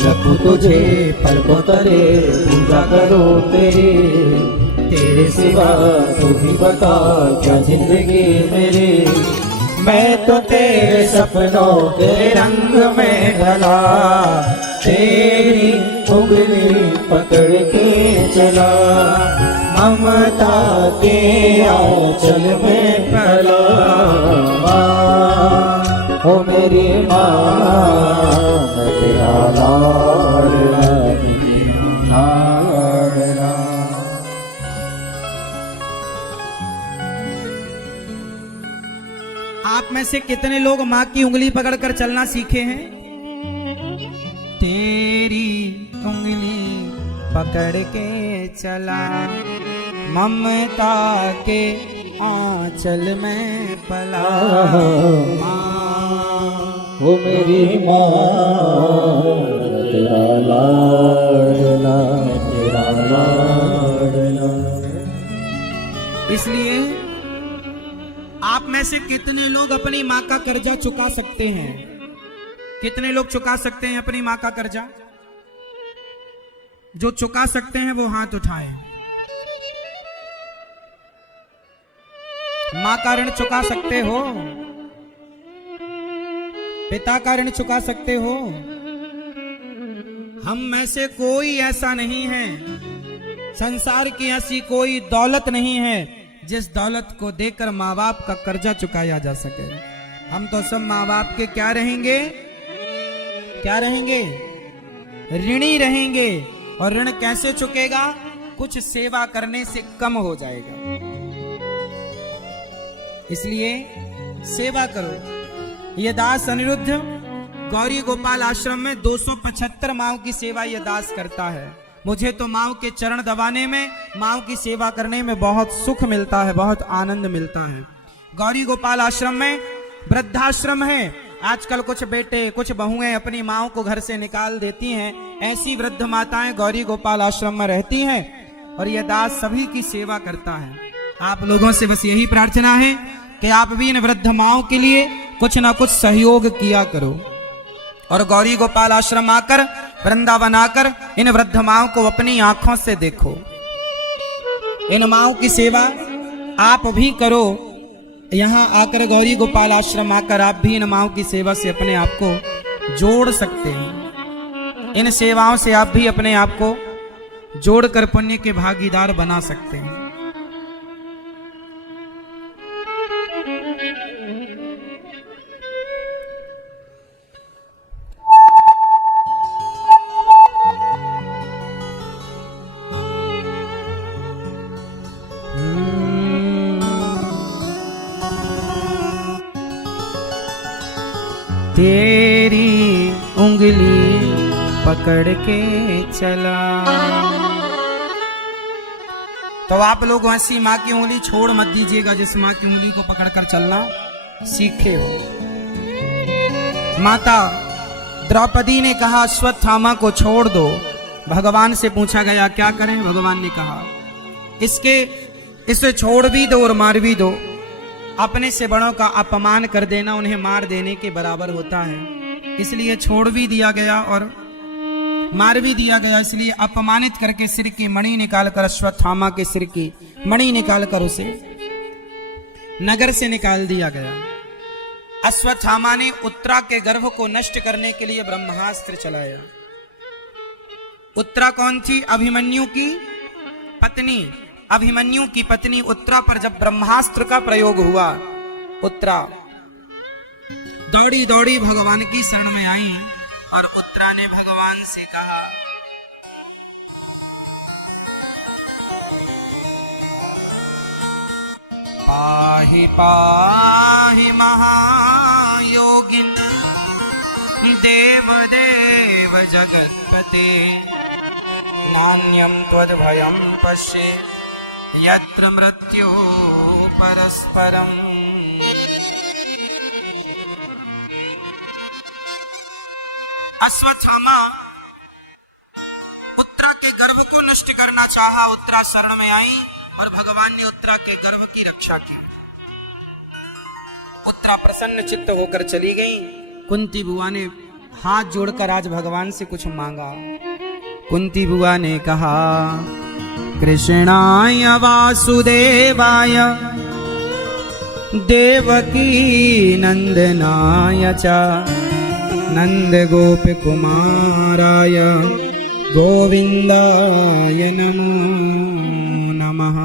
रखूं तुझे पलकों तले, पूजा करो तेरी, तेरे सिवा तू ही बता क्या जिंदगी मेरी। मैं तो तेरे सपनों के रंग में ढला, तेरी उंगली पकड़ के चला। ममता के आंचल में पला। ओ मेरी माँ, मैं तेरा लाडला, मैं तेरा लाडला। आप में से कितने लोग माँ की उंगली पकड़कर चलना सीखे हैं? तेरी उंगली पकड़ के चला, ममता के आंचल में पला। वो मेरी माँ तेरा लाडला, तेरा लाडला। इसलिए आप में से कितने लोग अपनी माँ का कर्जा चुका सकते हैं? कितने लोग चुका सकते हैं अपनी माँ का कर्जा? जो चुका सकते हैं वो हाथ उठाएं। माँ का ऋण चुका सकते हो? पिता का ऋण चुका सकते हो? हम में से कोई ऐसा नहीं है, संसार की ऐसी कोई दौलत नहीं है जिस दौलत को देकर माँ बाप का कर्जा चुकाया जा सके। हम तो सब माँ बाप के क्या रहेंगे? क्या रहेंगे? ऋणी रहेंगे। और ऋण कैसे चुकेगा? कुछ सेवा करने से कम हो जाएगा। इसलिए सेवा करो। ये दास अनिरुद्ध गौरी गोपाल आश्रम में 275 माओं की सेवा ये दास करता है। मुझे तो माओं के चरण दबाने में, माओं की सेवा करने में बहुत सुख मिलता है, बहुत आनंद मिलता है। गौरी गोपाल आश्रम में वृद्धाश्रम है। आजकल कुछ बेटे कुछ बहुएं अपनी माओं को घर से निकाल देती हैं। ऐसी वृद्ध माताएं गौरी गोपाल आश्रम में रहती हैं और यह दास सभी की सेवा करता है। आप लोगों से बस यही प्रार्थना है कि आप भी इन वृद्ध माओं के लिए कुछ ना कुछ सहयोग किया करो और गौरी गोपाल आश्रम आकर, वृंदावन आकर इन वृद्ध माओं को अपनी आंखों से देखो। इन माओं की सेवा आप भी करो। यहाँ आकर गौरी गोपाल आश्रम आकर आप भी इन माओं की सेवा से अपने आप को जोड़ सकते हैं। इन सेवाओं से आप भी अपने आप को जोड़कर पुण्य के भागीदार बना सकते हैं। तेरी उंगली पकड़ के चला। तो आप लोग ऐसी माँ की उंगली छोड़ मत दीजिएगा जिस माँ की उंगली को पकड़कर चलना सीखे हो। माता द्रौपदी ने कहा अश्वत्थामा को छोड़ दो। भगवान से पूछा गया क्या करें? भगवान ने कहा इसे छोड़ भी दो और मार भी दो। अपने से बड़ों का अपमान कर देना उन्हें मार देने के बराबर होता है। इसलिए छोड़ भी दिया गया और मार भी दिया गया। इसलिए अपमानित करके सिर की मणि निकालकर, अश्वत्थामा के सिर की मणि निकालकर उसे नगर से निकाल दिया गया। अश्वत्थामा ने उत्तरा के गर्भ को नष्ट करने के लिए ब्रह्मास्त्र चलाया। उत्तरा कौन थी? अभिमन्यु की पत्नी। अभिमन्यु की पत्नी उत्तरा पर जब ब्रह्मास्त्र का प्रयोग हुआ, उत्तरा दौड़ी दौड़ी भगवान की शरण में आई और उत्तरा ने भगवान से कहा पाहि पाहि महायोगिन देव देव जगत्पते नान्यं त्वद्भयं पश्ये यत्र मृत्यो परस्परम। अश्वत्थामा उत्तरा के गर्भ को नष्ट करना चाहा। उत्तरा शरण में आई और भगवान ने उत्तरा के गर्भ की रक्षा की। उत्तरा प्रसन्न चित्त होकर चली गई। कुंती बुआ ने हाथ जोड़कर आज भगवान से कुछ मांगा। कुंती बुआ ने कहा कृष्णाय वासुदेवाय देवकी नंदनाय च नंद गोप कुमाराय गोविंदाय नमो नमः।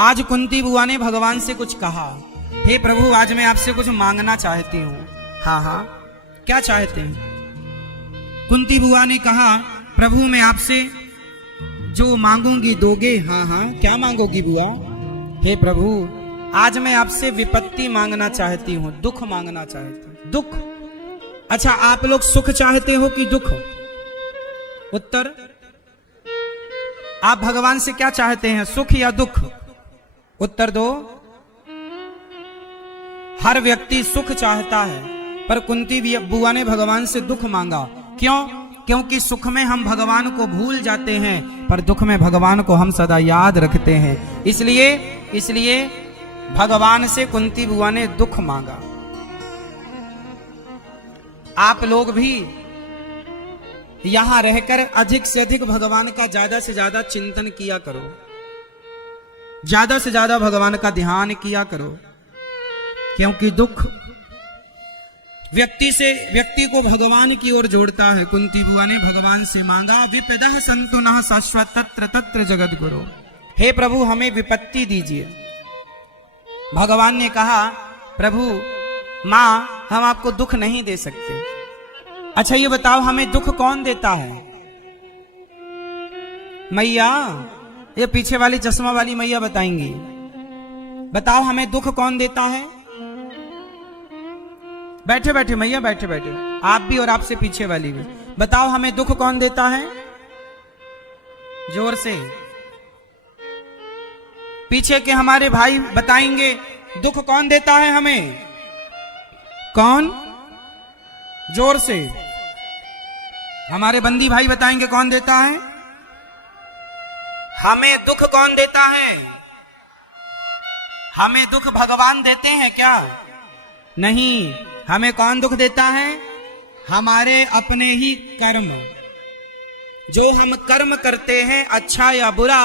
आज कुंती बुआ ने भगवान से कुछ कहा, हे प्रभु आज मैं आपसे कुछ मांगना चाहती हूँ। हाँ हाँ क्या चाहते हैं? कुंती बुआ ने कहा प्रभु मैं आपसे जो मांगूंगी दोगे? हाँ हाँ क्या मांगोगी बुआ? हे प्रभु आज मैं आपसे विपत्ति मांगना चाहती हूँ, दुख मांगना चाहती हूँ। दुख? अच्छा आप लोग सुख चाहते हो कि दुख? उत्तर आप भगवान से क्या चाहते हैं, सुख या दुख? उत्तर दो। हर व्यक्ति सुख चाहता है, पर कुंती बुआ ने भगवान से दुख मांगा। क्यों? क्योंकि सुख में हम भगवान को भूल जाते हैं, पर दुख में भगवान को हम सदा याद रखते हैं। इसलिए भगवान से कुंती बुआ ने दुख मांगा। आप लोग भी यहां रहकर अधिक से अधिक भगवान का ज्यादा से ज्यादा चिंतन किया करो, ज्यादा से ज्यादा भगवान का ध्यान किया करो, क्योंकि दुख व्यक्ति को भगवान की ओर जोड़ता है। कुंती बुआ ने भगवान से मांगा, विपदः सन्तु नः शाश्वत तत्र तत्र जगत गुरु। हे प्रभु, हमें विपत्ति दीजिए। भगवान ने कहा, प्रभु मां, हम आपको दुख नहीं दे सकते। अच्छा ये बताओ, हमें दुख कौन देता है? मैया, ये पीछे वाली चश्मा वाली मैया बताएंगी। बताओ हमें दुख कौन देता है? बैठे बैठे मैया, बैठे बैठे, आप भी और आपसे पीछे वाली भी। बताओ हमें दुख कौन देता है? जोर से। पीछे के हमारे भाई बताएंगे, दुख कौन देता है हमें? कौन? जोर से। हमारे बंदी भाई बताएंगे कौन देता है? हमें दुख कौन देता है? हमें दुख भगवान देते हैं क्या? नहीं। हमें कौन दुख देता है? हमारे अपने ही कर्म। जो हम कर्म करते हैं, अच्छा या बुरा,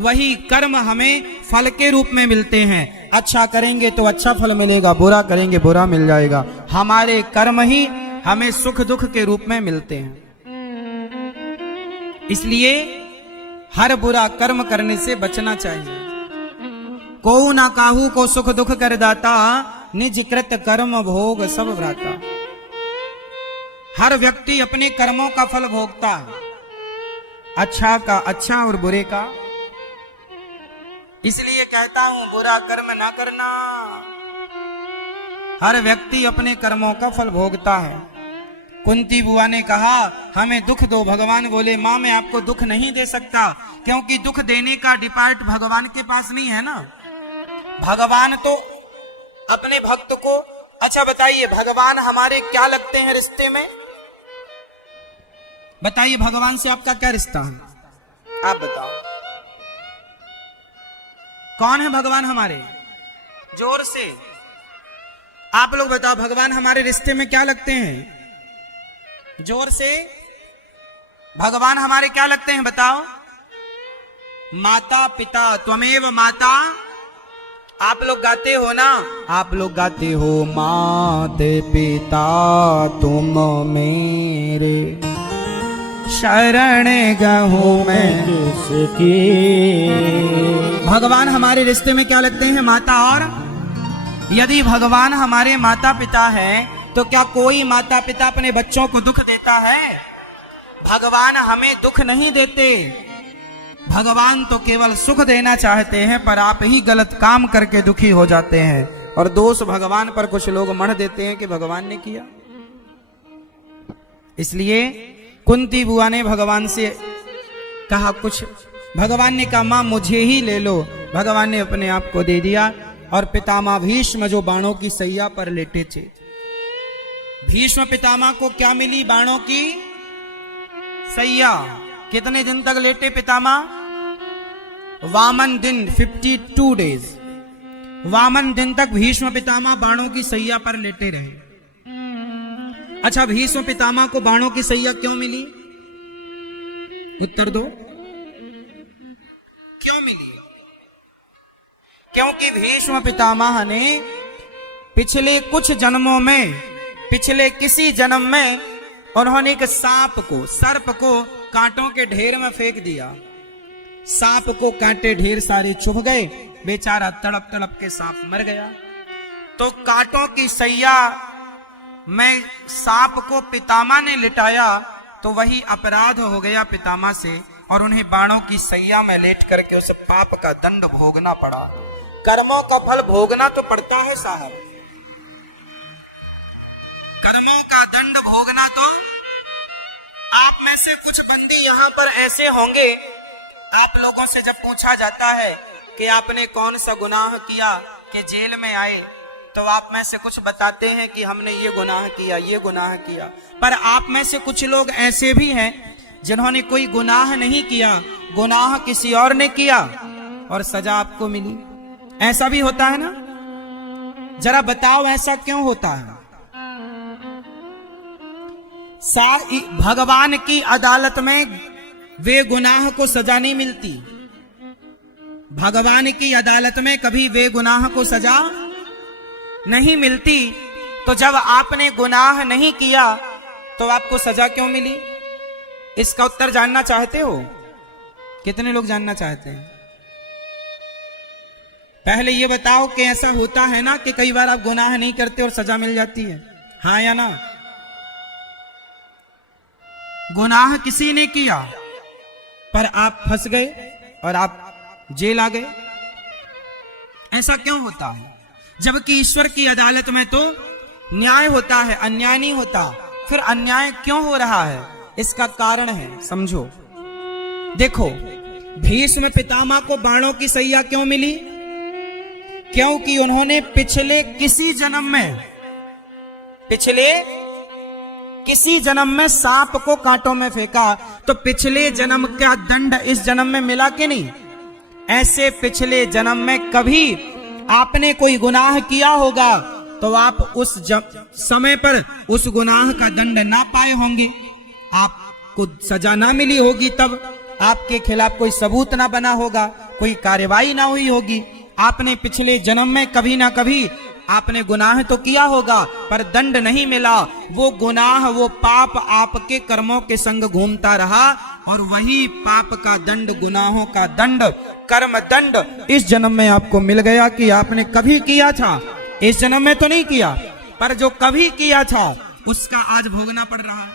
वही कर्म हमें फल के रूप में मिलते हैं। अच्छा करेंगे तो अच्छा फल मिलेगा, बुरा करेंगे बुरा मिल जाएगा। हमारे कर्म ही हमें सुख दुख के रूप में मिलते हैं। इसलिए हर बुरा कर्म करने से बचना चाहिए। को ना काहू को सुख दुख कर दाता, निज कृत कर्म भोग सब भ्राता। हर व्यक्ति अपने कर्मों का फल भोगता है, अच्छा का अच्छा और बुरे का। इसलिए कहता हूं, बुरा कर्म ना करना। हर व्यक्ति अपने कर्मों का फल भोगता है। कुंती बुआ ने कहा, हमें दुख दो। भगवान बोले, मां मैं आपको दुख नहीं दे सकता, क्योंकि दुख देने का डिपार्ट भगवान के पास नहीं है ना। भगवान तो अपने भक्त को, अच्छा बताइए, भगवान हमारे क्या लगते हैं रिश्ते में? बताइए, भगवान से आपका क्या रिश्ता है? आप बताओ, कौन है भगवान हमारे? जोर से आप लोग बताओ, भगवान हमारे रिश्ते में क्या लगते हैं? जोर से। भगवान हमारे क्या लगते हैं बताओ? माता पिता। त्वमेव माता। आप लोग गाते हो ना, आप लोग गाते हो, माते पिता तुम मेरे, शरण गहूं मैं किसकी। भगवान हमारे रिश्ते में क्या लगते हैं? माता और। यदि भगवान हमारे माता पिता है, तो क्या कोई माता पिता अपने बच्चों को दुख देता है? भगवान हमें दुख नहीं देते। भगवान तो केवल सुख देना चाहते हैं, पर आप ही गलत काम करके दुखी हो जाते हैं, और दोष भगवान पर कुछ लोग मढ़ देते हैं कि भगवान ने किया। इसलिए कुंती बुआ ने भगवान से कहा कुछ। भगवान ने कहा, मां मुझे ही ले लो। भगवान ने अपने आप को दे दिया। और पितामह भीष्म जो बाणों की सैया पर लेटे थे, भीष्म पितामह को क्या मिली? बाणों की सैया। कितने दिन तक लेटे पितामह? वामन दिन, 52 डेज। वामन दिन तक भीष्म पितामह बाणों की सैया पर लेटे रहे। अच्छा, भीष्म पितामह को बाणों की सैया क्यों मिली? उत्तर दो, क्यों मिली? क्योंकि भीष्म पितामह ने पिछले कुछ जन्मों में, पिछले किसी जन्म में उन्होंने एक सांप को, सर्प को कांटों के ढेर में फेंक दिया। सांप को कांटे ढेर सारे चुभ गए, बेचारा तड़प तड़प के सांप मर गया। तो कांटों की सैया में सांप को पितामह ने लिटाया, तो वही अपराध हो गया पितामह से, और उन्हें बाणों की सैया में लेट करके उसे पाप का दंड भोगना पड़ा। कर्मों का फल भोगना तो पड़ता है साहब, कर्मों का दंड भोगना। तो आप में से कुछ बंदी यहां पर ऐसे होंगे, आप लोगों से जब पूछा जाता है कि आपने कौन सा गुनाह किया कि जेल में आए, तो आप में से कुछ बताते हैं कि हमने ये गुनाह किया, ये गुनाह किया। पर आप में से कुछ लोग ऐसे भी हैं जिन्होंने कोई गुनाह नहीं किया, गुनाह किसी और ने किया और सजा आपको मिली। ऐसा भी होता है ना? जरा बताओ ऐसा क्यों होता है? भगवान की अदालत में वे गुनाह को सजा नहीं मिलती। भगवान की अदालत में कभी वे गुनाह को सजा नहीं मिलती। तो जब आपने गुनाह नहीं किया तो आपको सजा क्यों मिली? इसका उत्तर जानना चाहते हो? कितने लोग जानना चाहते हैं? पहले ये बताओ कि ऐसा होता है ना कि कई बार आप गुनाह नहीं करते और सजा मिल जाती है, हाँ या ना? गुनाह किसी ने किया पर आप फंस गए और आप जेल आ गए। ऐसा क्यों होता है? जबकि ईश्वर की अदालत में तो न्याय होता है, अन्याय नहीं होता। फिर अन्याय क्यों हो रहा है? इसका कारण है, समझो। देखो, भीष्म पितामह को बाणों की सैया क्यों मिली? क्योंकि उन्होंने पिछले किसी जन्म में सांप को कांटों में फेंका, तो पिछले जन्म का दंड इस जन्म में मिला कि नहीं? ऐसे पिछले जन्म में कभी आपने कोई गुनाह किया होगा तो आप उस समय पर उस गुनाह का दंड ना पाए होंगे, आपको सजा ना मिली होगी, तब आपके खिलाफ कोई सबूत ना बना होगा, कोई कार्यवाही ना हुई होगी। आपने पिछले जन्म में कभी ना कभी आपने गुनाह तो किया होगा पर दंड नहीं मिला। वो गुनाह, वो पाप आपके कर्मों के संग घूमता रहा और वही पाप का दंड, गुनाहों का दंड, कर्म दंड इस जन्म में आपको मिल गया कि आपने कभी किया था। इस जन्म में तो नहीं किया, पर जो कभी किया था उसका आज भोगना पड़ रहा है।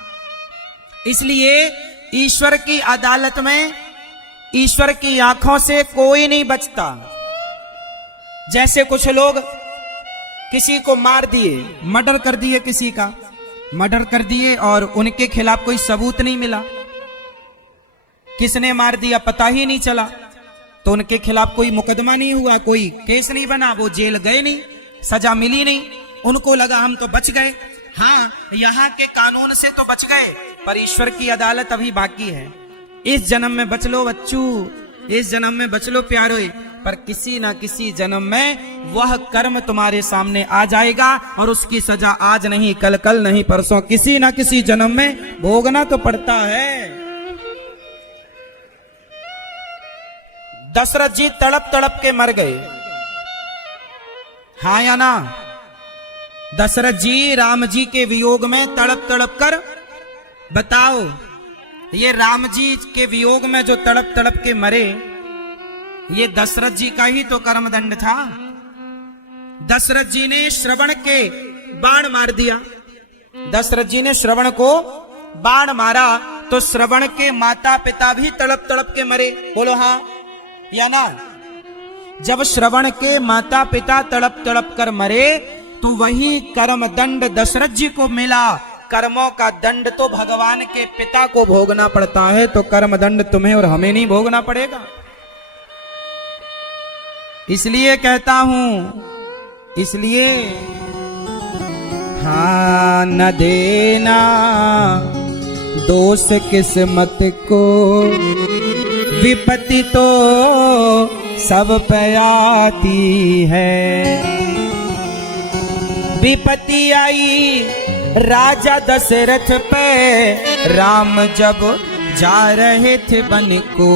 इसलिए ईश्वर की अदालत में ईश्वर की आंखों से कोई नहीं बचता। जैसे कुछ लोग किसी को मार दिए, मर्डर कर दिए, किसी का मर्डर कर दिए और उनके खिलाफ कोई सबूत नहीं मिला, किसने मार दिया पता ही नहीं चला, तो उनके खिलाफ कोई मुकदमा नहीं हुआ, कोई केस नहीं बना, वो जेल गए नहीं, सजा मिली नहीं, उनको लगा हम तो बच गए। हाँ, यहाँ के कानून से तो बच गए, पर ईश्वर की अदालत अभी बाकी है। इस जन्म में बच लो बच्चू, इस जन्म में बच लो प्यारो, पर किसी ना किसी जन्म में वह कर्म तुम्हारे सामने आ जाएगा और उसकी सजा आज नहीं, कल, कल नहीं, परसों, किसी ना किसी जन्म में भोगना तो पड़ता है। दशरथ जी तड़प तड़प के मर गए, हाँ या ना? दशरथ जी राम जी के वियोग में तड़प तड़प कर, बताओ, ये राम जी के वियोग में जो तड़प तड़प के मरे, ये दशरथ जी का ही तो कर्मदंड था। दशरथ जी ने श्रवण के बाण मार दिया, दशरथ जी ने श्रवण को बाण मारा, तो श्रवण के माता पिता भी तड़प तड़प के मरे, बोलो हाँ या ना? जब श्रवण के माता पिता तड़प तड़प कर मरे तो वही कर्म दंड दशरथ जी को मिला। कर्मों का दंड तो भगवान के पिता को भोगना पड़ता है, तो कर्म दंड तुम्हें और हमें नहीं भोगना पड़ेगा। इसलिए कहता हूं, इसलिए हाँ, न देना दोष किस्मत को, विपत्ति तो सब पे आती है। विपत्ति आई राजा दशरथ पे, राम जब जा रहे थे वन को।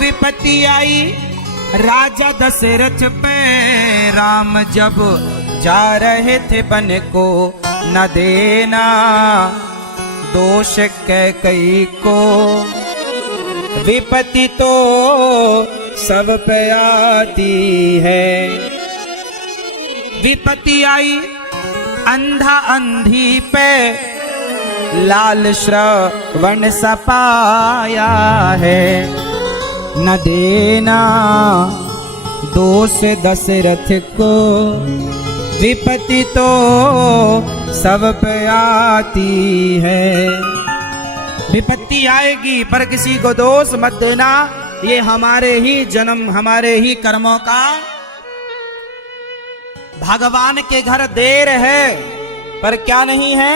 विपत्ति आई राजा दशरथ पे, राम जब जा रहे थे वन को। न देना दोष कैकई को, विपत्ति तो सब पे आती है। विपत्ति आई अंधा अंधी पे, लाल श्रवण सपाया है। न देना दोष दशरथ को, विपत्ति तो सब पे आती है। विपत्ति आएगी पर किसी को दोष मत देना, ये हमारे ही जन्म, हमारे ही कर्मों का। भगवान के घर देर है पर क्या नहीं है,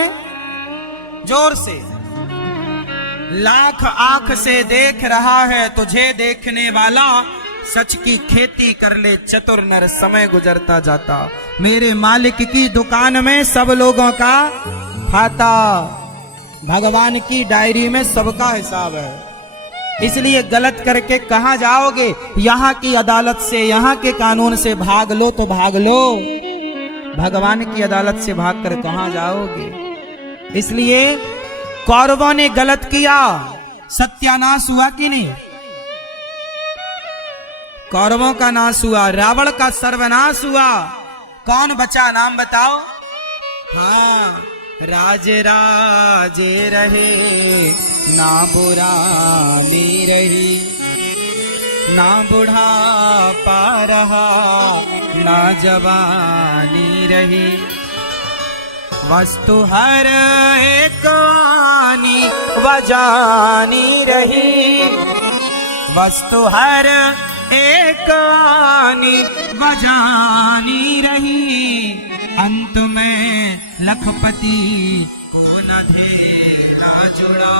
जोर से। लाख आंख से देख रहा है तुझे देखने वाला, सच की खेती कर ले चतुर नर, समय गुजरता जाता। मेरे मालिक की दुकान में सब लोगों का खाता, भगवान की डायरी में सबका हिसाब है। इसलिए गलत करके कहां जाओगे, यहां की अदालत से, यहां के कानून से भाग लो तो भाग लो, भगवान की अदालत से भागकर कहां जाओगे। इसलिए कौरवों ने गलत किया, सत्यानाश हुआ कि नहीं, कौरवों का नाश हुआ, रावण का सर्वनाश हुआ। कौन बचा, नाम बताओ। हाँ, राजे राजे रहे, ना बुरानी रही, ना बुढ़ापा रहा, ना जवानी रही। वस्तु हर एक आनी वजानी रही, वस्तु हर एक आनी वजानी रही। अंत में लखपति को न धेला जुड़ा,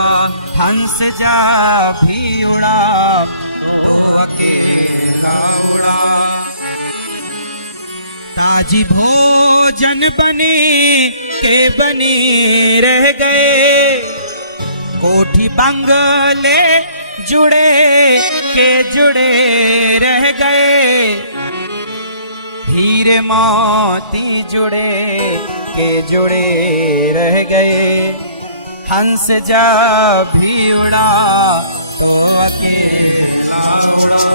हंस जा भी उड़ा तो अकेला उड़ा। ताजी भोजन बने के बने रह गए, कोठी बंगले जुड़े के जुड़े रह गए। हीरे मोती जुड़े के जुड़े रह गए। हंस जा भी उड़ा तो अकेला उड़ा।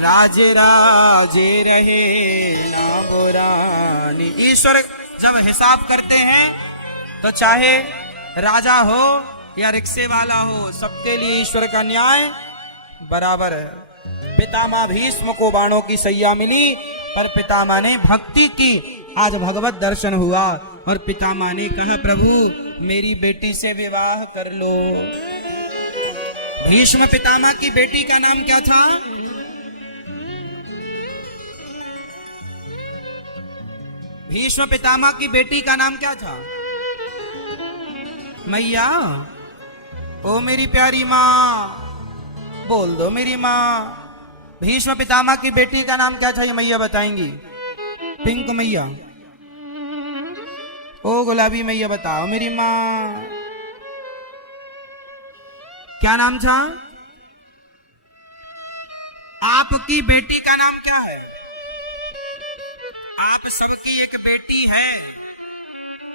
राजे राजे रहे ना बुरानी। ईश्वर जब हिसाब करते हैं तो चाहे राजा हो या रिक्शे वाला हो, सबके लिए ईश्वर का न्याय बराबर है। पितामह भीष्म को बाणों की सैया मिली, पर पितामह ने भक्ति की। आज भगवत दर्शन हुआ और पितामह ने कहा, प्रभु मेरी बेटी से विवाह कर लो। भीष्म पितामह की बेटी का नाम क्या था? भीष्म पितामह की बेटी का नाम क्या था? मैया, ओ मेरी प्यारी माँ, बोल दो मेरी माँ। भीष्म पितामह की बेटी का नाम क्या था, ये मैया बताएंगी। पिंक मैया, ओ गुलाबी मैया बताओ मेरी माँ, क्या नाम था? आपकी बेटी का नाम क्या है? आप सबकी एक बेटी है,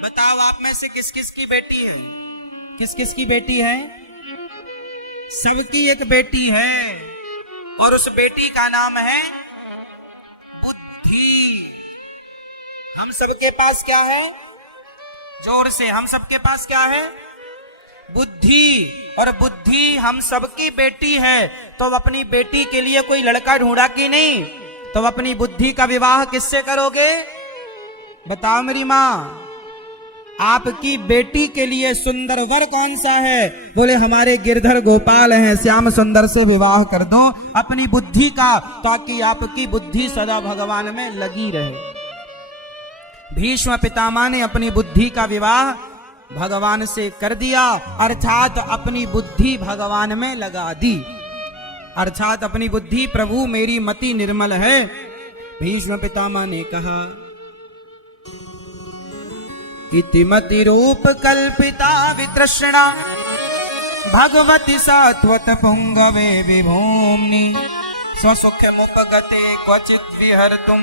बताओ आप में से किस किस की बेटी है? किस किस की बेटी है? सबकी एक बेटी है, और उस बेटी का नाम है बुद्धि। हम सबके पास क्या है? जोर से, हम सबके पास क्या है? बुद्धि। और बुद्धि हम सबकी बेटी है, तो अपनी बेटी के लिए कोई लड़का ढूंढा कि नहीं? तो अपनी बुद्धि का विवाह किससे करोगे? बताओ मेरी माँ, आपकी बेटी के लिए सुंदर वर कौन सा है? बोले हमारे गिरधर गोपाल हैं, श्याम सुंदर से विवाह कर दो अपनी बुद्धि का, ताकि आपकी बुद्धि सदा भगवान में लगी रहे। भीष्म पितामह ने अपनी बुद्धि का विवाह भगवान से कर दिया, अर्थात अपनी बुद्धि भगवान में लगा दी। अर्थात अपनी बुद्धि, प्रभु मेरी मति निर्मल है। भीष्म पितामह ने कहा, इतिमति रूप कल्पिता वितृष्णा, भगवती सात्वत पुंगवे विभूम्नि, स्वसुख मुपगते क्वचित विहर्तुम,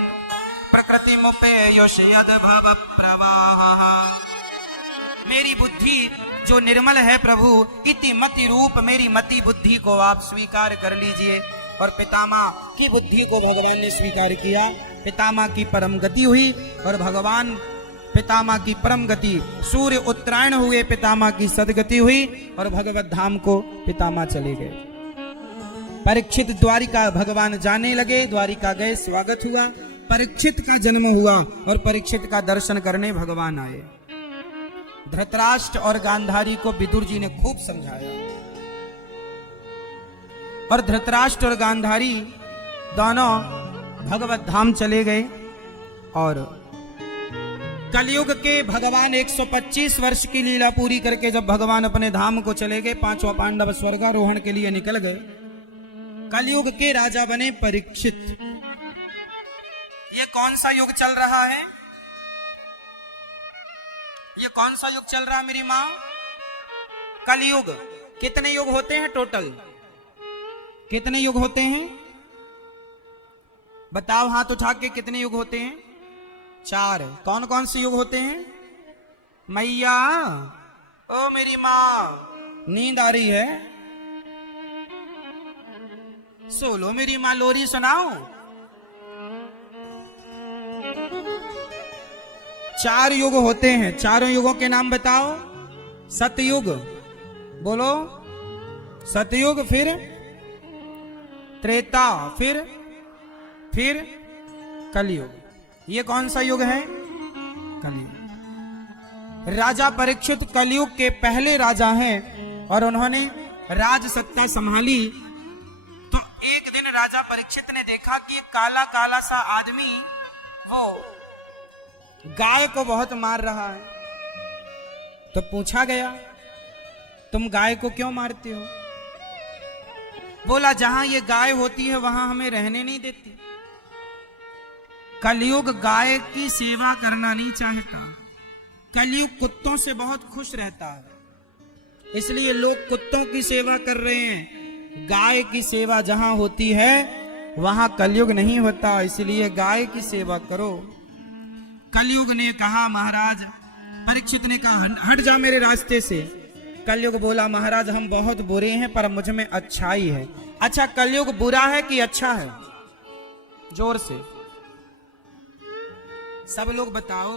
प्रकृति मुपेयुष यद भव प्रवाह। मेरी बुद्धि जो निर्मल है प्रभु, इति मति रूप, मेरी मति बुद्धि को आप स्वीकार कर लीजिए। और पितामह की बुद्धि को भगवान ने स्वीकार किया। पितामह की परम गति हुई, और भगवान पितामह की परम गति, सूर्य उत्तरायण हुए, पितामह की सदगति हुई, और भगवत धाम को पितामह चले गए। परीक्षित द्वारिका भगवान जाने लगे, द्वारिका गए, स्वागत हुआ, परीक्षित का जन्म हुआ, और परीक्षित का दर्शन करने भगवान आए। धृतराष्ट्र और गांधारी को विदुर जी ने खूब समझाया, और धृतराष्ट्र और गांधारी दोनों भगवत धाम चले गए। और कलयुग के भगवान 125 वर्ष की लीला पूरी करके जब भगवान अपने धाम को चले गए, पांचों पांडव स्वर्गारोहण के लिए निकल गए। कलयुग के राजा बने परीक्षित। ये कौन सा युग चल रहा है? ये कौन सा युग चल रहा है मेरी मां? कलयुग। कितने युग होते हैं टोटल? कितने युग होते हैं? बताओ हाथ उठा के, कितने युग होते हैं? 4। कौन कौन से युग होते हैं? मैया, ओ मेरी मां, नींद आ रही है? सो लो मेरी मां, लोरी सुनाओ। 4 युग होते हैं। चारों युगों के नाम बताओ। सतयुग, बोलो। सतयुग, फिर त्रेता, फिर कलयुग। ये कौन सा युग है? कलयुग। राजा परीक्षित कलयुग के पहले राजा हैं और उन्होंने राज सत्ता संभाली। तो एक दिन राजा परीक्षित ने देखा कि एक काला काला सा आदमी वो गाय को बहुत मार रहा है। तो पूछा गया, तुम गाय को क्यों मारते हो? बोला, जहां ये गाय होती है वहां हमें रहने नहीं देती। कलयुग गाय की सेवा करना नहीं चाहता। कलयुग कुत्तों से बहुत खुश रहता है, इसलिए लोग कुत्तों की सेवा कर रहे हैं। गाय की सेवा जहां होती है वहां कलयुग नहीं होता, इसलिए गाय की सेवा करो। कलयुग ने कहा, महाराज, परीक्षित ने कहा, हट जा मेरे रास्ते से। कलयुग बोला, महाराज हम बहुत बुरे हैं पर मुझ में अच्छाई है। अच्छा, कलयुग बुरा है कि अच्छा है? जोर से सब लोग बताओ,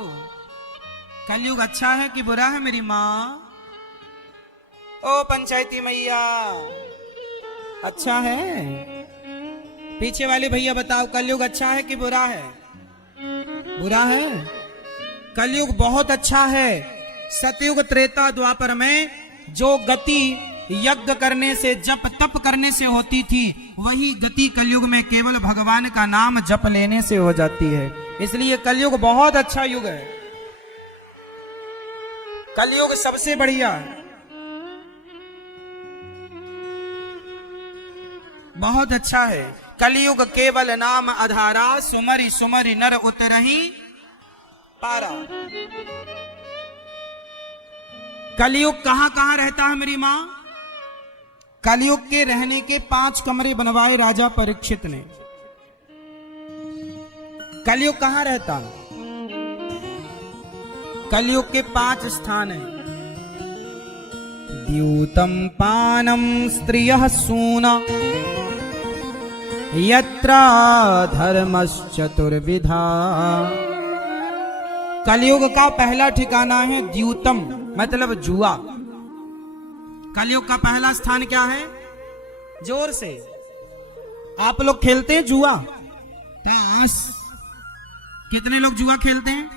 कलयुग अच्छा है कि बुरा है मेरी माँ? ओ पंचायती मैया, अच्छा है? पीछे वाले भैया बताओ, कलयुग अच्छा है कि बुरा है? बुरा है। कलयुग बहुत अच्छा है। सतयुग त्रेता द्वापर में जो गति यज्ञ करने से, जप तप करने से होती थी, वही गति कलयुग में केवल भगवान का नाम जप लेने से हो जाती है। इसलिए कलयुग बहुत अच्छा युग है। कलयुग सबसे बढ़िया है, बहुत अच्छा है। कलयुग केवल नाम आधारा, सुमरि सुमरि नर उतरहि पारा। कलयुग कहां कहां रहता है मेरी मां? कलयुग के रहने के 5 कमरे बनवाए राजा परीक्षित ने। कलयुग कहां रहता है? कलयुग के 5 स्थान हैं। द्यूतम पानम स्त्रियः सूना यत्र धर्मश्चतुर्विधा। कलयुग का पहला ठिकाना है द्यूतम, मतलब जुआ। कलयुग का पहला स्थान क्या है? जोर से, आप लोग खेलते हैं जुआ? ताश। कितने लोग जुआ खेलते हैं?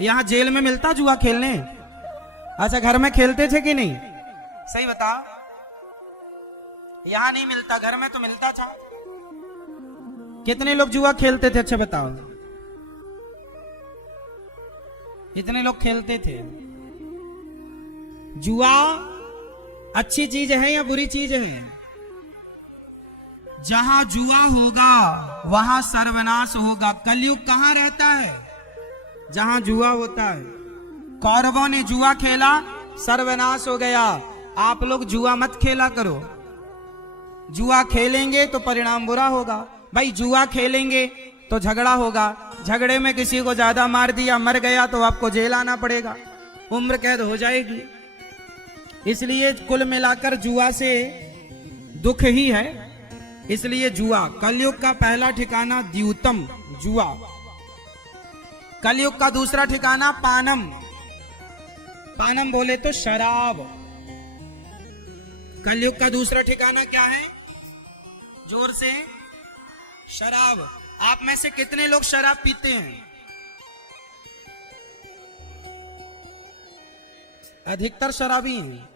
यहां जेल में मिलता जुआ खेलने? अच्छा, घर में खेलते थे कि नहीं? सही बताओ। यहां नहीं मिलता, घर में तो मिलता था। कितने लोग जुआ खेलते थे? अच्छा बताओ, कितने लोग खेलते थे? जुआ अच्छी चीज है या बुरी चीज है? जहां जुआ होगा वहां सर्वनाश होगा। कलयुग कहां रहता है? जहां जुआ होता है। कौरवों ने जुआ खेला, सर्वनाश हो गया। आप लोग जुआ मत खेला करो। जुआ खेलेंगे तो परिणाम बुरा होगा। भाई, जुआ खेलेंगे तो झगड़ा होगा, झगड़े में किसी को ज्यादा मार दिया, मर गया तो आपको जेल आना पड़ेगा, उम्र कैद हो जाएगी। इसलिए कुल मिलाकर जुआ से दुख ही है। इसलिए जुआ, कलयुग का पहला ठिकाना द्यूतम, जुआ। कलयुग का दूसरा ठिकाना पानम। पानम बोले तो शराब। कलयुग का दूसरा ठिकाना क्या है? जोर से, शराब। आप में से कितने लोग शराब पीते हैं? अधिकतर शराबी हैं।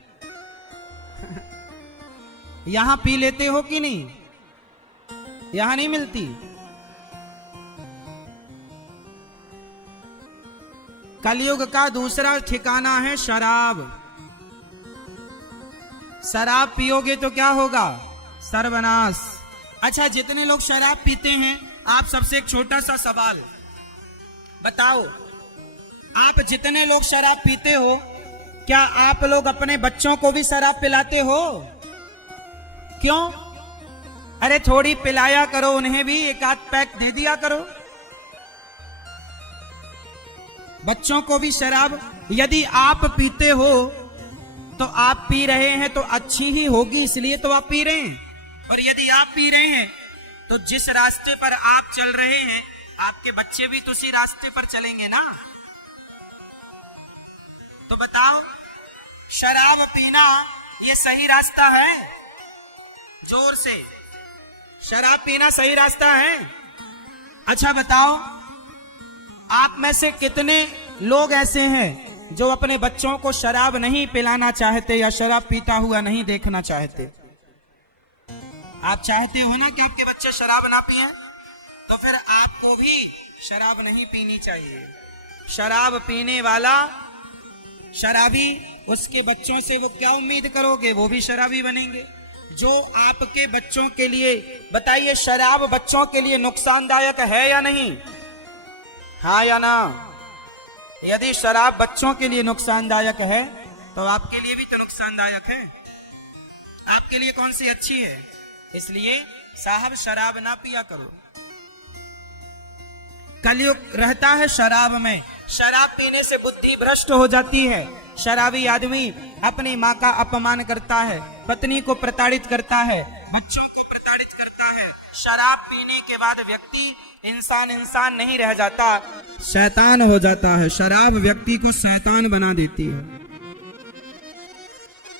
यहां पी लेते हो कि नहीं? यहां नहीं मिलती। कलयुग का दूसरा ठिकाना है शराब। शराब पियोगे तो क्या होगा? सर्वनाश। अच्छा, जितने लोग शराब पीते हैं, आप सबसे एक छोटा सा सवाल बताओ, आप जितने लोग शराब पीते हो, क्या आप लोग अपने बच्चों को भी शराब पिलाते हो? क्यों? अरे थोड़ी पिलाया करो, उन्हें भी एक आध पैक दे दिया करो। बच्चों को भी शराब, यदि आप पीते हो तो आप पी रहे हैं तो अच्छी ही होगी, इसलिए तो आप पी रहे हैं। और यदि आप पी रहे हैं तो जिस रास्ते पर आप चल रहे हैं, आपके बच्चे भी तो उसी रास्ते पर चलेंगे ना। तो बताओ, शराब पीना ये सही रास्ता है? जोर से, शराब पीना सही रास्ता है? अच्छा बताओ, आप में से कितने लोग ऐसे हैं जो अपने बच्चों को शराब नहीं पिलाना चाहते या शराब पीता हुआ नहीं देखना चाहते? आप चाहते हो ना कि आपके बच्चे शराब ना पिए, तो फिर आपको भी शराब नहीं पीनी चाहिए। शराब पीने वाला शराबी, उसके बच्चों से वो क्या उम्मीद करोगे? वो भी शराबी बनेंगे। जो आपके बच्चों के लिए, बताइए, शराब बच्चों के लिए नुकसानदायक है या नहीं? हाँ या ना? यदि शराब बच्चों के लिए नुकसानदायक है तो आपके लिए भी तो नुकसानदायक है। आपके लिए कौन सी अच्छी है? इसलिए साहब शराब ना पिया करो। कलयुग रहता है शराब में। शराब पीने से बुद्धि भ्रष्ट हो जाती है। शराबी आदमी अपनी माँ का अपमान करता है, पत्नी को प्रताड़ित करता है, बच्चों को प्रताड़ित करता है। शराब पीने के बाद व्यक्ति इंसान नहीं रह जाता, शैतान हो जाता है। शराब व्यक्ति को शैतान बना देती है।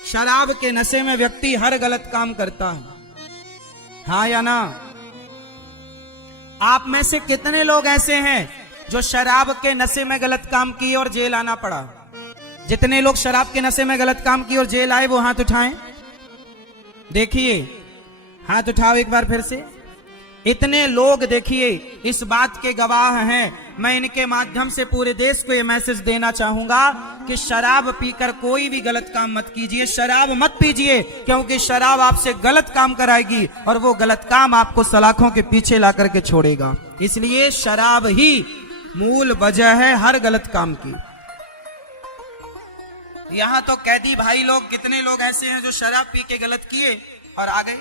शराब के नशे में व्यक्ति हर गलत काम करता है। हाँ या ना? आप में से कितने लोग ऐसे हैं जो शराब के नशे में गलत काम किए और जेल आना पड़ा? जितने लोग शराब के नशे में गलत काम किए और जेल आए, वो हाथ उठाएं। देखिए, हाथ उठाओ एक बार फिर से। इतने लोग देखिए इस बात के गवाह हैं। मैं इनके माध्यम से पूरे देश को ये मैसेज देना चाहूंगा कि शराब पीकर कोई भी गलत काम मत कीजिए। शराब मत पीजिए, क्योंकि शराब आपसे गलत काम कराएगी और वो गलत काम आपको सलाखों के पीछे ला करके छोड़ेगा। इसलिए शराब ही मूल वजह है हर गलत काम की। यहां तो कैदी भाई लोग, कितने लोग ऐसे हैं जो शराब पी के गलत किए और आ गए,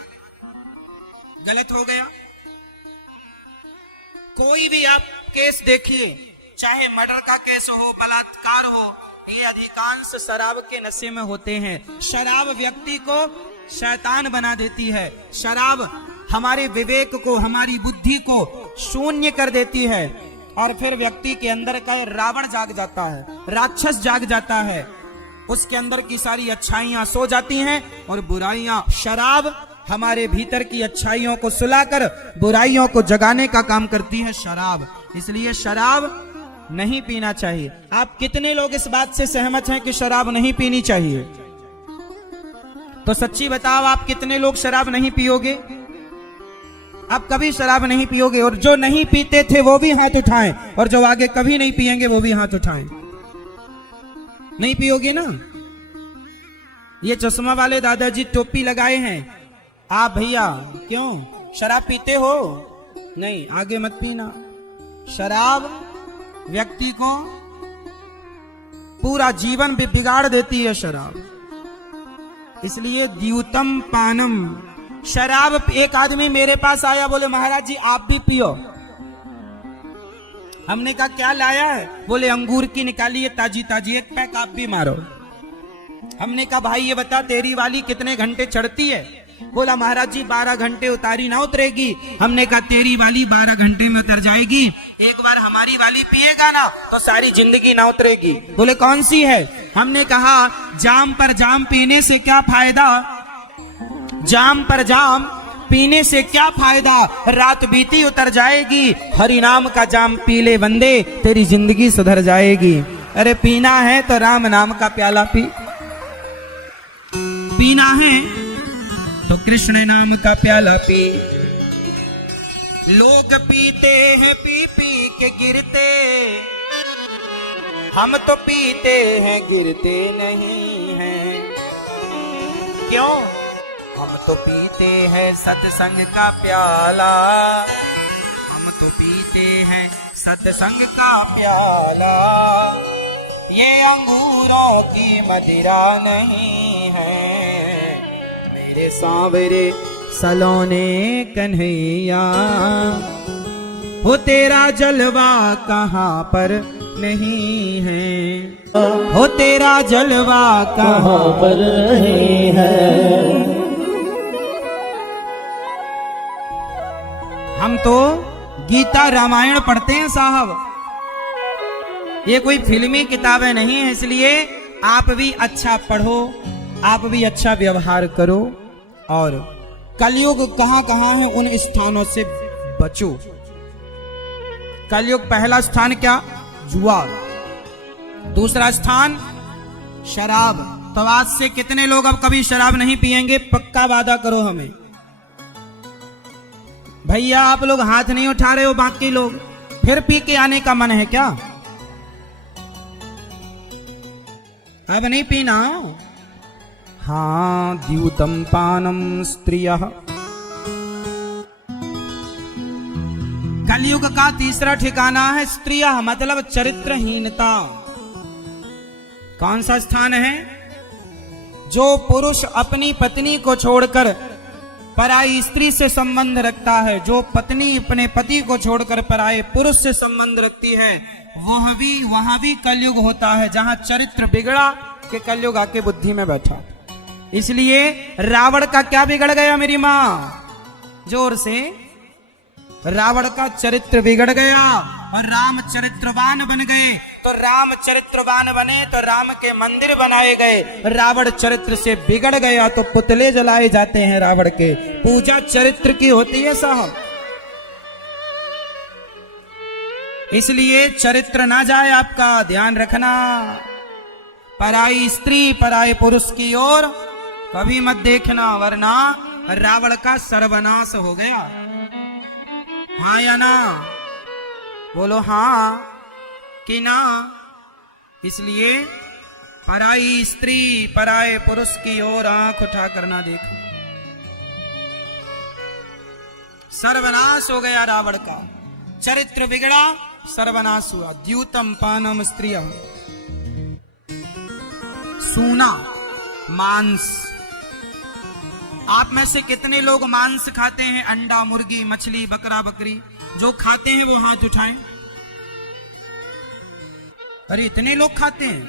गलत हो गया। कोई भी आप केस देखिए, चाहे मर्डर का केस हो, बलात्कार हो, ये अधिकांश शराब के नशे में होते हैं। शराब व्यक्ति को शैतान बना देती है। शराब हमारे विवेक को, हमारी बुद्धि को शून्य कर देती है और फिर व्यक्ति के अंदर का रावण जाग जाता है, राक्षस जाग जाता है। उसके अंदर की सारी अच्छाइयां सो जाती हैं और बुराइयां। शराब हमारे भीतर की अच्छाइयों को सुलाकर बुराइयों को जगाने का काम करती है शराब। इसलिए शराब नहीं पीना चाहिए। आप कितने लोग इस बात से सहमत हैं कि शराब नहीं पीनी चाहिए? तो सच्ची बताओ, आप कितने लोग शराब नहीं पियोगे? आप कभी शराब नहीं पियोगे। और जो नहीं पीते थे वो भी हाथ उठाएं, और जो आगे कभी नहीं पिएंगे वो भी हाथ उठाएं। नहीं पियोगे ना? ये चश्मा वाले दादाजी टोपी लगाए हैं। आप भैया क्यों शराब पीते हो? नहीं, आगे मत पीना। शराब व्यक्ति को पूरा जीवन भी बिगाड़ देती है शराब। इसलिए द्यूतम पानम। शराब, एक आदमी मेरे पास आया, बोले महाराज जी आप भी पियो। हमने कहा क्या लाया है? बोले अंगूर की निकाली है ताजी ताजी, एक पैक आप भी मारो। हमने कहा भाई ये बता तेरी वाली कितने घंटे चढ़ती है? बोला महाराज जी 12 घंटे उतारी ना उतरेगी। हमने कहा तेरी वाली 12 घंटे में उतर जाएगी, एक बार हमारी वाली पिएगा ना तो सारी जिंदगी ना उतरेगी। बोले कौन सी है? हमने कहा जाम पर जाम पीने से क्या फायदा, जाम पर जाम पीने से क्या फायदा, रात बीती उतर जाएगी। हरि नाम का जाम पी ले बंदे, तेरी जिंदगी सुधर जाएगी। अरे पीना है तो राम नाम का प्याला पी, पीना है तो कृष्ण नाम का प्याला पी। लोग पीते हैं पी पी के गिरते, हम तो पीते हैं गिरते नहीं हैं। क्यों? हम तो पीते हैं सत्संग का प्याला, हम तो पीते हैं सत्संग का प्याला। ये अंगूरों की मदिरा नहीं है, मेरे सांवरे सलोने कन्हैया। हो तेरा जलवा कहाँ पर नहीं है, हो तेरा जलवा कहाँ कहाँ पर नहीं है। हम तो गीता रामायण पढ़ते हैं साहब, ये कोई फिल्मी किताबें नहीं है। इसलिए आप भी अच्छा पढ़ो, आप भी अच्छा व्यवहार करो, और कलयुग कहां कहां है उन स्थानों से बचो। कलयुग पहला स्थान क्या? जुआ। दूसरा स्थान शराब। तो आज से कितने लोग अब कभी शराब नहीं पिएंगे? पक्का वादा करो हमें। भैया आप लोग हाथ नहीं उठा रहे हो, बाकी लोग फिर पी के आने का मन है क्या? अब नहीं पीना। हाँ, द्यूतम पानम स्त्रियः। कलयुग का तीसरा ठिकाना है स्त्रियः, मतलब चरित्रहीनता। कौन सा स्थान है? जो पुरुष अपनी पत्नी को छोड़कर पराई स्त्री से संबंध रखता है, जो पत्नी अपने पति को छोड़कर पराये पुरुष से संबंध रखती है, वहां भी कलयुग होता है। जहां चरित्र बिगड़ा के कलयुग आके बुद्धि में बैठा। इसलिए रावण का क्या बिगड़ गया मेरी माँ? जोर से। रावण का चरित्र बिगड़ गया और राम चरित्रवान बन गए। तो राम चरित्रवान बने तो राम के मंदिर बनाए गए। रावण चरित्र से बिगड़ गया तो पुतले जलाए जाते हैं रावण के। पूजा चरित्र की होती है साहब। इसलिए चरित्र ना जाए आपका, ध्यान रखना। पराई स्त्री पराये पुरुष की ओर कभी मत देखना, वरना रावण का सर्वनाश हो गया। हाँ या ना? बोलो हाँ कि ना। इसलिए पराई स्त्री पराये पुरुष की ओर आंख उठा कर ना देखो। सर्वनाश हो गया रावण का, चरित्र बिगड़ा, सर्वनाश हुआ। द्यूतम पानम स्त्रियः। सूना, मांस। आप में से कितने लोग मांस खाते हैं? अंडा, मुर्गी, मछली, बकरा, बकरी। जो खाते हैं वो हाथ उठाएं। अरे इतने लोग खाते हैं।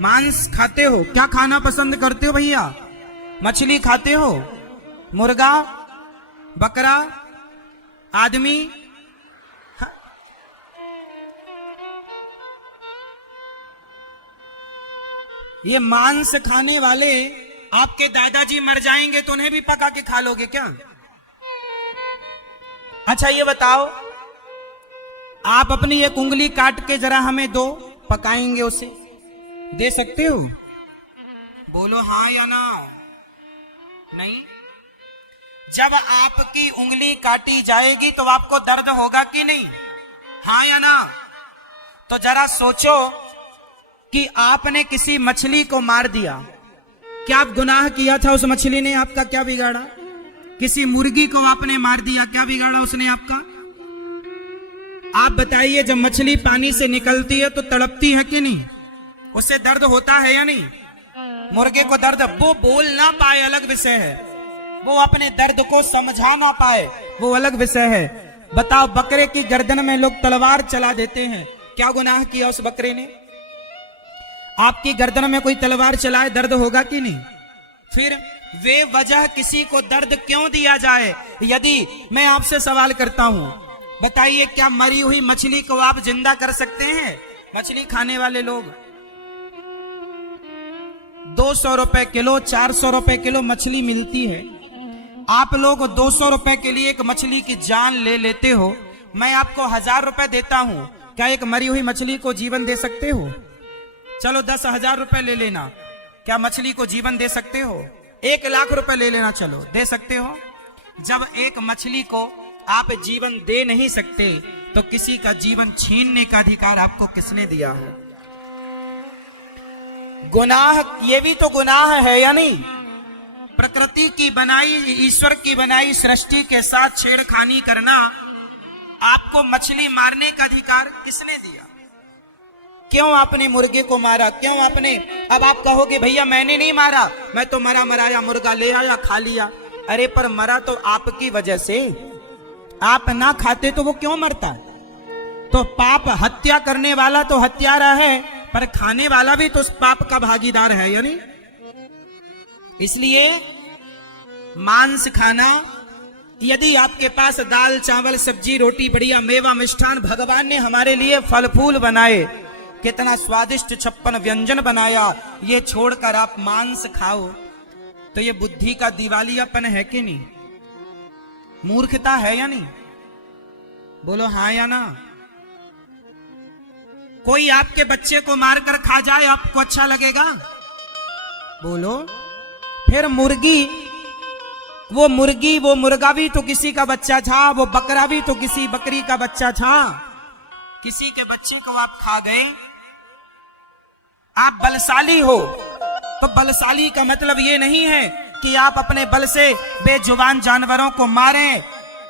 मांस खाते हो? क्या खाना पसंद करते हो भैया? मछली खाते हो? मुर्गा, बकरा, आदमी? ये मांस खाने वाले आपके दादाजी मर जाएंगे तो उन्हें भी पका के खा लोगे क्या? अच्छा ये बताओ, आप अपनी एक उंगली काट के जरा हमें दो, पकाएंगे उसे? दे सकते हो? बोलो हाँ या ना। नहीं। जब आपकी उंगली काटी जाएगी तो आपको दर्द होगा कि नहीं? हाँ या ना? तो जरा सोचो कि आपने किसी मछली को मार दिया, क्या आप गुनाह किया था? उस मछली ने आपका क्या बिगाड़ा? किसी मुर्गी को आपने मार दिया, क्या बिगाड़ा उसने आपका? आप बताइए, जब मछली पानी से निकलती है तो तड़पती है कि नहीं? उससे दर्द होता है या नहीं? मुर्गे को दर्द, वो बोल ना पाए अलग विषय है, वो अपने दर्द को समझा ना पाए वो अलग विषय है। बताओ, बकरे की गर्दन में लोग तलवार चला देते हैं, क्या गुनाह किया उस बकरे ने? आपकी गर्दन में कोई तलवार चलाए, दर्द होगा कि नहीं? फिर वे वजह किसी को दर्द क्यों दिया जाए? यदि मैं आपसे सवाल करता हूं, बताइए, क्या मरी हुई मछली को आप जिंदा कर सकते हैं? मछली खाने वाले लोग 200 रुपए किलो, 400 रुपए किलो मछली मिलती है। आप लोग 200 रुपए के लिए एक मछली की जान ले लेते हो। मैं आपको 1000 रुपए देता हूं, क्या एक मरी हुई मछली को जीवन दे सकते हो? चलो 10,000 रुपए ले लेना, क्या मछली को जीवन दे सकते हो? 1,00,000 रुपए ले लेना, चलो दे सकते हो। जब एक मछली को आप जीवन दे नहीं सकते तो किसी का जीवन छीनने का अधिकार आपको किसने दिया है? गुनाह, ये भी तो गुनाह है या नहीं? प्रकृति की बनाई, ईश्वर की बनाई सृष्टि के साथ छेड़खानी करना, आपको मछली मारने का अधिकार किसने दिया? क्यों आपने मुर्गे को मारा? क्यों आपने? अब आप कहोगे भैया मैंने नहीं मारा, मैं तो मरा मराया मुर्गा ले आया खा लिया। अरे पर मरा तो आपकी वजह से, आप ना खाते तो वो क्यों मरता? तो पाप, हत्या करने वाला तो हत्यारा है, पर खाने वाला भी तो उस पाप का भागीदार है यानी। इसलिए मांस खाना, यदि आपके पास दाल चावल सब्जी रोटी बढ़िया मेवा मिष्ठान, भगवान ने हमारे लिए फल फूल बनाए, कितना स्वादिष्ट 56 व्यंजन बनाया, ये छोड़कर आप मांस खाओ तो ये बुद्धि का दिवालियापन है कि नहीं? मूर्खता है या नहीं? बोलो हाँ या ना। कोई आपके बच्चे को मारकर खा जाए, आपको अच्छा लगेगा? बोलो। फिर मुर्गी, वो मुर्गा भी तो किसी का बच्चा था, वो बकरा भी तो किसी बकरी का बच्चा था। किसी के बच्चे को आप खा गए। आप बलशाली हो तो बलशाली का मतलब ये नहीं है कि आप अपने बल से बेजुबान जानवरों को मारें।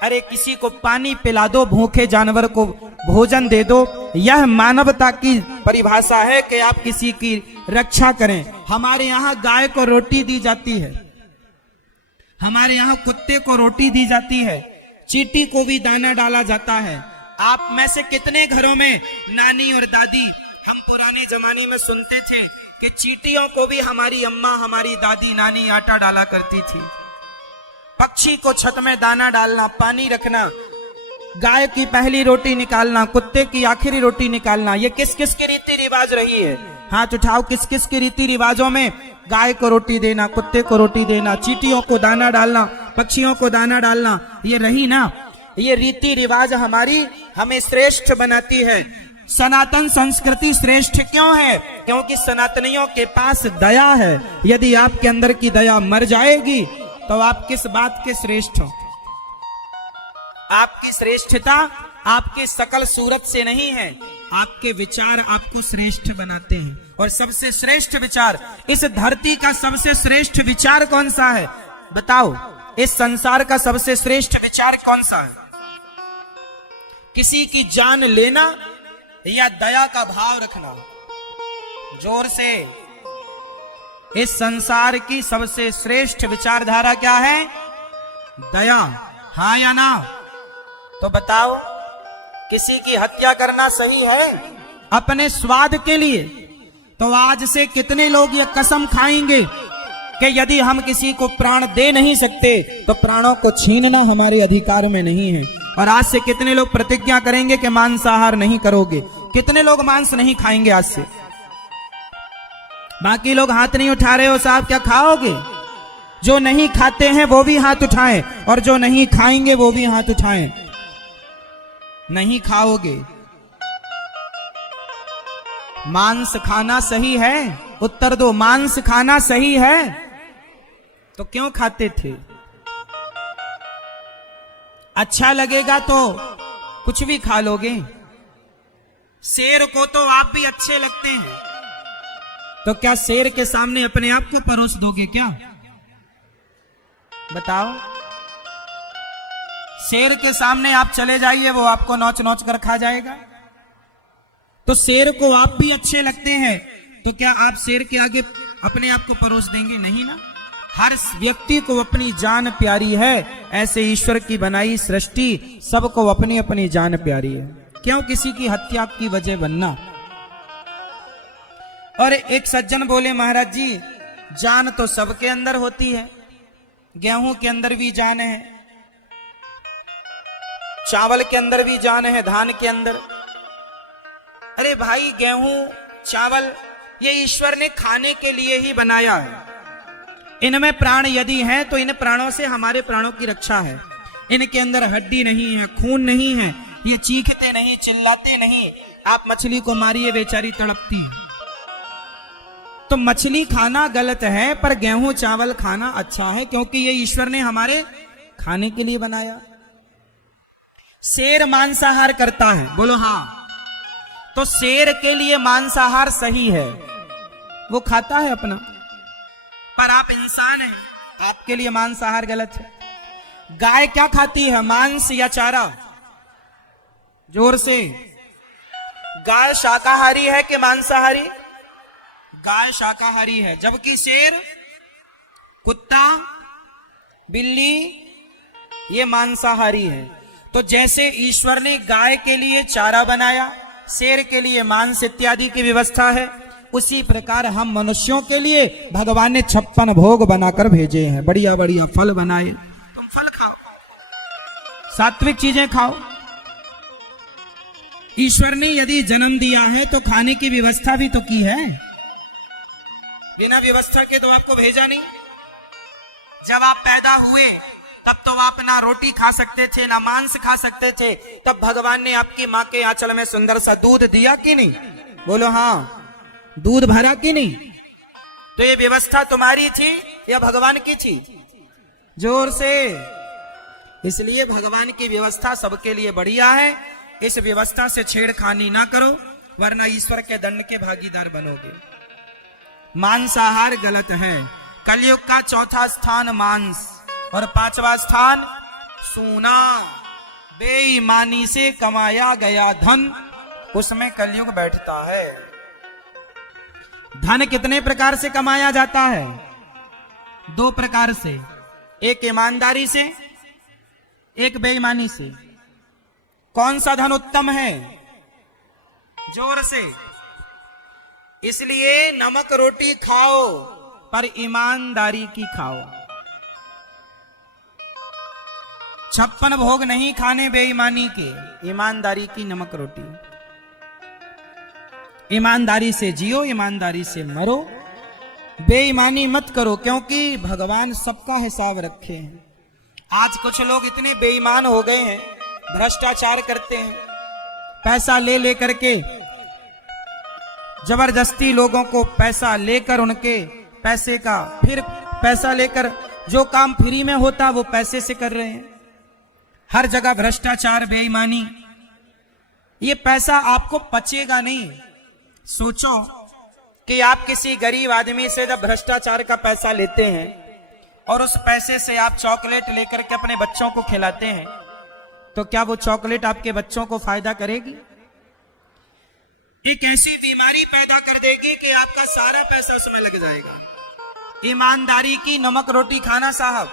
अरे किसी को पानी पिला दो, भूखे जानवर को भोजन दे दो, यह मानवता की परिभाषा है कि आप किसी की रक्षा करें। हमारे यहाँ गाय को रोटी दी जाती है, हमारे यहाँ कुत्ते को रोटी दी जाती है, चींटी को भी दाना डाला जाता है। आप में से कितने घरों में नानी और दादी, हम पुराने जमाने में सुनते थे कि चींटियों को भी हमारी अम्मा, हमारी दादी नानी आटा डाला करती थी। पक्षी को छत में दाना डालना, पानी रखना, गाय की पहली रोटी निकालना, कुत्ते की आखिरी रोटी निकालना, ये किस किस की रीति रिवाज रही है? हाथ उठाओ, किस किस की रीति रिवाजों में गाय को रोटी देना, कुत्ते को रोटी देना, चींटियों को दाना डालना, पक्षियों को दाना डालना, ये रही ना? ये रीति रिवाज हमारी हमें श्रेष्ठ बनाती है। सनातन संस्कृति श्रेष्ठ क्यों है? क्योंकि सनातनियों के पास दया है। यदि आपके अंदर की दया मर जाएगी तो आप किस बात के श्रेष्ठ हो? आपकी श्रेष्ठता आपके सकल सूरत से नहीं है, आपके विचार आपको श्रेष्ठ बनाते हैं। और सबसे श्रेष्ठ विचार, इस धरती का सबसे श्रेष्ठ विचार कौन सा है? बताओ, इस संसार का सबसे श्रेष्ठ विचार कौन सा है? किसी की जान लेना या दया का भाव रखना? जोर से। इस संसार की सबसे श्रेष्ठ विचारधारा क्या है? दया। हाँ या ना? तो बताओ, किसी की हत्या करना सही है अपने स्वाद के लिए? तो आज से कितने लोग ये कसम खाएंगे कि यदि हम किसी को प्राण दे नहीं सकते तो प्राणों को छीनना हमारे अधिकार में नहीं है। और आज से कितने लोग प्रतिज्ञा करेंगे कि मांसाहार नहीं करोगे? कितने लोग मांस नहीं खाएंगे आज से? बाकी लोग हाथ नहीं उठा रहे हो साहब, क्या खाओगे? जो नहीं खाते हैं वो भी हाथ उठाएं, और जो नहीं खाएंगे वो भी हाथ उठाएं। नहीं खाओगे। मांस खाना सही है? उत्तर दो, मांस खाना सही है? तो क्यों खाते थे? अच्छा लगेगा तो कुछ भी खा लोगे। शेर को तो आप भी अच्छे लगते हैं, तो क्या शेर के सामने अपने आप को परोस दोगे क्या? बताओ। शेर के सामने आप चले जाइए, वो आपको नोच नोच कर खा जाएगा। तो शेर को आप भी अच्छे लगते हैं, तो क्या आप शेर के आगे अपने आप को परोस देंगे? नहीं ना। हर व्यक्ति को अपनी जान प्यारी है। ऐसे ईश्वर की बनाई सृष्टि सबको अपनी अपनी जान प्यारी है। क्यों किसी की हत्या की वजह बनना? और एक सज्जन बोले, महाराज जी जान तो सबके अंदर होती है, गेहूं के अंदर भी जान है, चावल के अंदर भी जान है, धान के अंदर। अरे भाई, गेहूं चावल ये ईश्वर ने खाने के लिए ही बनाया है। इनमें प्राण यदि है तो इन प्राणों से हमारे प्राणों की रक्षा है। इनके अंदर हड्डी नहीं है, खून नहीं है, ये चीखते नहीं, चिल्लाते नहीं। आप मछली को मारिए, बेचारी तड़पती है। तो मछली खाना गलत है, पर गेहूं चावल खाना अच्छा है, क्योंकि ये ईश्वर ने हमारे खाने के लिए बनाया। शेर मांसाहार करता है, बोलो हाँ, तो शेर के लिए मांसाहार सही है, वो खाता है अपना, पर आप इंसान हैं, आपके लिए मांसाहार गलत है। गाय क्या खाती है, मांस या चारा? जोर से। गाय शाकाहारी है कि मांसाहारी? गाय शाकाहारी है, जबकि शेर, कुत्ता, बिल्ली ये मांसाहारी है। तो जैसे ईश्वर ने गाय के लिए चारा बनाया, शेर के लिए मांस इत्यादि की व्यवस्था है, उसी प्रकार हम मनुष्यों के लिए भगवान ने 56 भोग बनाकर भेजे हैं। बढ़िया बढ़िया फल बनाए, तुम फल खाओ, सात्विक चीजें खाओ। ईश्वर ने यदि जन्म दिया है तो खाने की व्यवस्था भी तो की है, बिना व्यवस्था के तो आपको भेजा नहीं। जब आप पैदा हुए तब तो आप ना रोटी खा सकते थे ना मांस खा सकते थे, तब भगवान ने आपकी मां के आंचल में सुंदर सा दूध दिया कि नहीं? बोलो हाँ, दूध भरा कि नहीं? तो ये व्यवस्था तुम्हारी थी या भगवान की थी? जोर से। इसलिए भगवान की व्यवस्था सबके लिए बढ़िया है, इस व्यवस्था से छेड़खानी ना करो, वरना ईश्वर के दंड के भागीदार बनोगे। मांसाहार गलत है। कलयुग का चौथा स्थान मांस और 5वां स्थान सोना। बेईमानी से कमाया गया धन, उसमें कलयुग बैठता है। धन कितने प्रकार से कमाया जाता है? 2 प्रकार से, एक ईमानदारी से, एक बेईमानी से। कौन सा धन उत्तम है? जोर से। इसलिए नमक रोटी खाओ, पर ईमानदारी की खाओ। 56 भोग नहीं खाने बेईमानी के, ईमानदारी की नमक रोटी। ईमानदारी से जियो, ईमानदारी से मरो, बेईमानी मत करो, क्योंकि भगवान सबका हिसाब रखे हैं। आज कुछ लोग इतने बेईमान हो गए हैं, भ्रष्टाचार करते हैं, पैसा ले लेकर के जबरदस्ती लोगों को पैसा लेकर उनके पैसे का, फिर पैसा लेकर जो काम फ्री में होता वो पैसे से कर रहे हैं। हर जगह भ्रष्टाचार, बेईमानी। ये पैसा आपको पचेगा नहीं। सोचो कि आप किसी गरीब आदमी से जब भ्रष्टाचार का पैसा लेते हैं और उस पैसे से आप चॉकलेट लेकर के अपने बच्चों को खिलाते हैं, तो क्या वो चॉकलेट आपके बच्चों को फायदा करेगी? एक ऐसी बीमारी पैदा कर देगी कि आपका सारा पैसा उसमें लग जाएगा। ईमानदारी की नमक रोटी खाना साहब।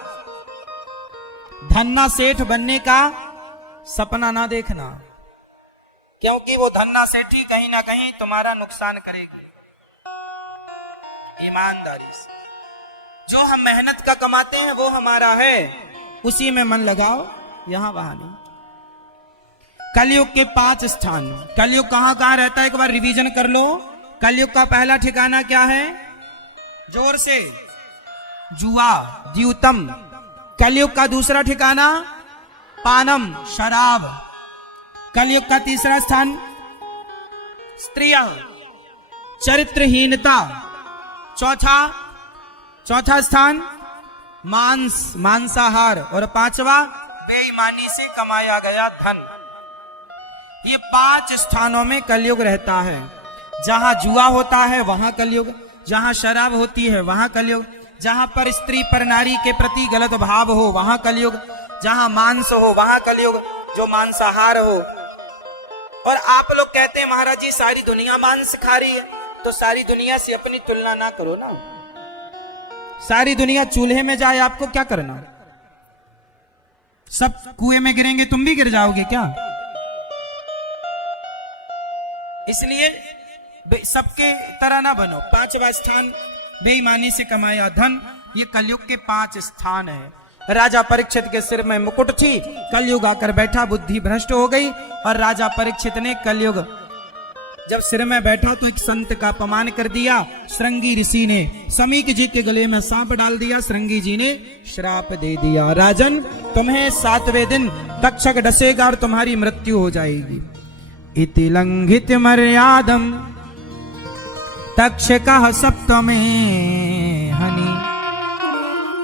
धन्ना सेठ बनने का सपना ना देखना, क्योंकि वो धन्ना सेठी कहीं ना कहीं तुम्हारा नुकसान करेगी। ईमानदारी से जो हम मेहनत का कमाते हैं वो हमारा है, उसी में मन लगाओ, यहां वहां नहीं। कलयुग के 5 स्थान। कलयुग कहां कहां रहता है, एक बार रिवीजन कर लो। कलयुग का पहला ठिकाना क्या है? जोर से। जुआ, द्यूतम। कलयुग का दूसरा ठिकाना पानम, शराब। कलयुग का तीसरा स्थान स्त्रियां, चरित्रहीनता। चौथा स्थान मांस, मांसाहार। और 5वां बेईमानी से कमाया गया धन। ये 5 स्थानों में कलयुग रहता है। जहां जुआ होता है वहां कलयुग, जहां शराब होती है वहां कलयुग, जहां पर स्त्री पर नारी के प्रति गलत भाव हो वहां कलयुग, जहां मांस हो वहां कलयुग, जो मांसाहार हो। और आप लोग कहते हैं महाराज जी सारी दुनिया मांस खा रही है, तो सारी दुनिया से अपनी तुलना ना करो ना। सारी दुनिया चूल्हे में जाए, आपको क्या करना? सब कुएं में गिरेंगे, तुम भी गिर जाओगे क्या? इसलिए सबके तरह ना बनो। 5वां स्थान बेईमानी से कमाया धन। ये कलयुग के 5 स्थान है। राजा परीक्षित के सिर में मुकुट थी, कलयुग आकर बैठा, बुद्धि भ्रष्ट हो गई। और राजा परीक्षित ने कलयुग जब सिर में बैठा तो एक संत का अपमान कर दिया। श्रृंगी ऋषि ने समीक जी के गले में सांप डाल दिया, श्रृंगी जी ने श्राप दे दिया, राजन तुम्हें 7वें दिन तक्षक डसेगा और तुम्हारी मृत्यु हो जाएगी। इति लंघित मर्यादम तक्षकः सप्तमे हनि।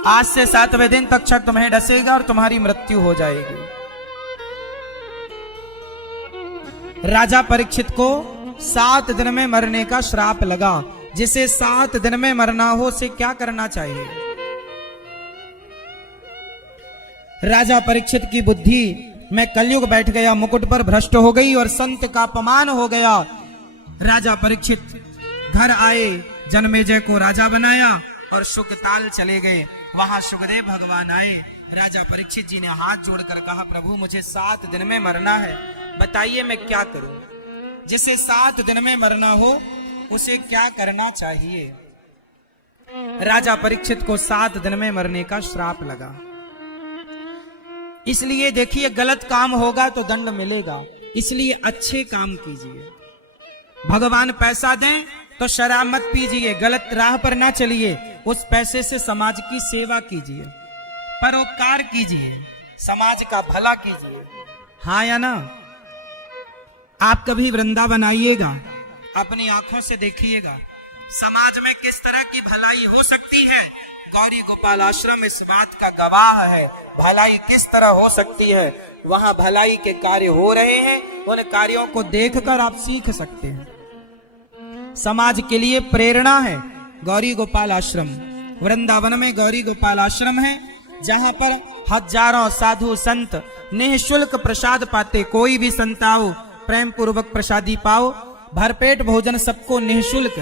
आज से 7वें दिन तक्षक तुम्हें डसेगा और तुम्हारी मृत्यु हो जाएगी। राजा परीक्षित को 7 दिन में मरने का श्राप लगा। जिसे 7 दिन में मरना हो उसे क्या करना चाहिए? राजा परीक्षित की बुद्धि में कलयुग बैठ गया, मुकुट पर भ्रष्ट हो गई और संत का अपमान हो गया। राजा परीक्षित घर आए, जन्मेजय को राजा बनाया और सुखताल चले गए। वहां सुखदेव भगवान आए। राजा परीक्षित जी ने हाथ जोड़कर कहा, प्रभु मुझे 7 दिन में मरना है, बताइए मैं क्या करूं? जिसे 7 दिन में मरना हो उसे क्या करना चाहिए? राजा परीक्षित को 7 दिन में मरने का श्राप लगा। इसलिए देखिए, गलत काम होगा तो दंड मिलेगा, इसलिए अच्छे काम कीजिए। भगवान पैसा दें तो शराब मत पीजिए, गलत राह पर ना चलिए, उस पैसे से समाज की सेवा कीजिए, परोपकार कीजिए, समाज का भला कीजिए। हाँ या ना? आप कभी वृंदावन आइएगा, अपनी आंखों से देखिएगा समाज में किस तरह की भलाई हो सकती है। गौरी गोपाल आश्रम इस बात का गवाह है। भलाई किस तरह हो सकती है, वहां भलाई के कार्य हो रहे हैं, उन कार्यों को देखकर आप सीख सकते हैं। समाज के लिए प्रेरणा है गौरी गोपाल आश्रम। वृंदावन में गौरी गोपाल आश्रम है, जहां पर हजारों साधु संत निःशुल्क प्रसाद पाते। कोई भी संत आओ, प्रेम पूर्वक प्रसादी पाओ, भरपेट भोजन सबको निःशुल्क।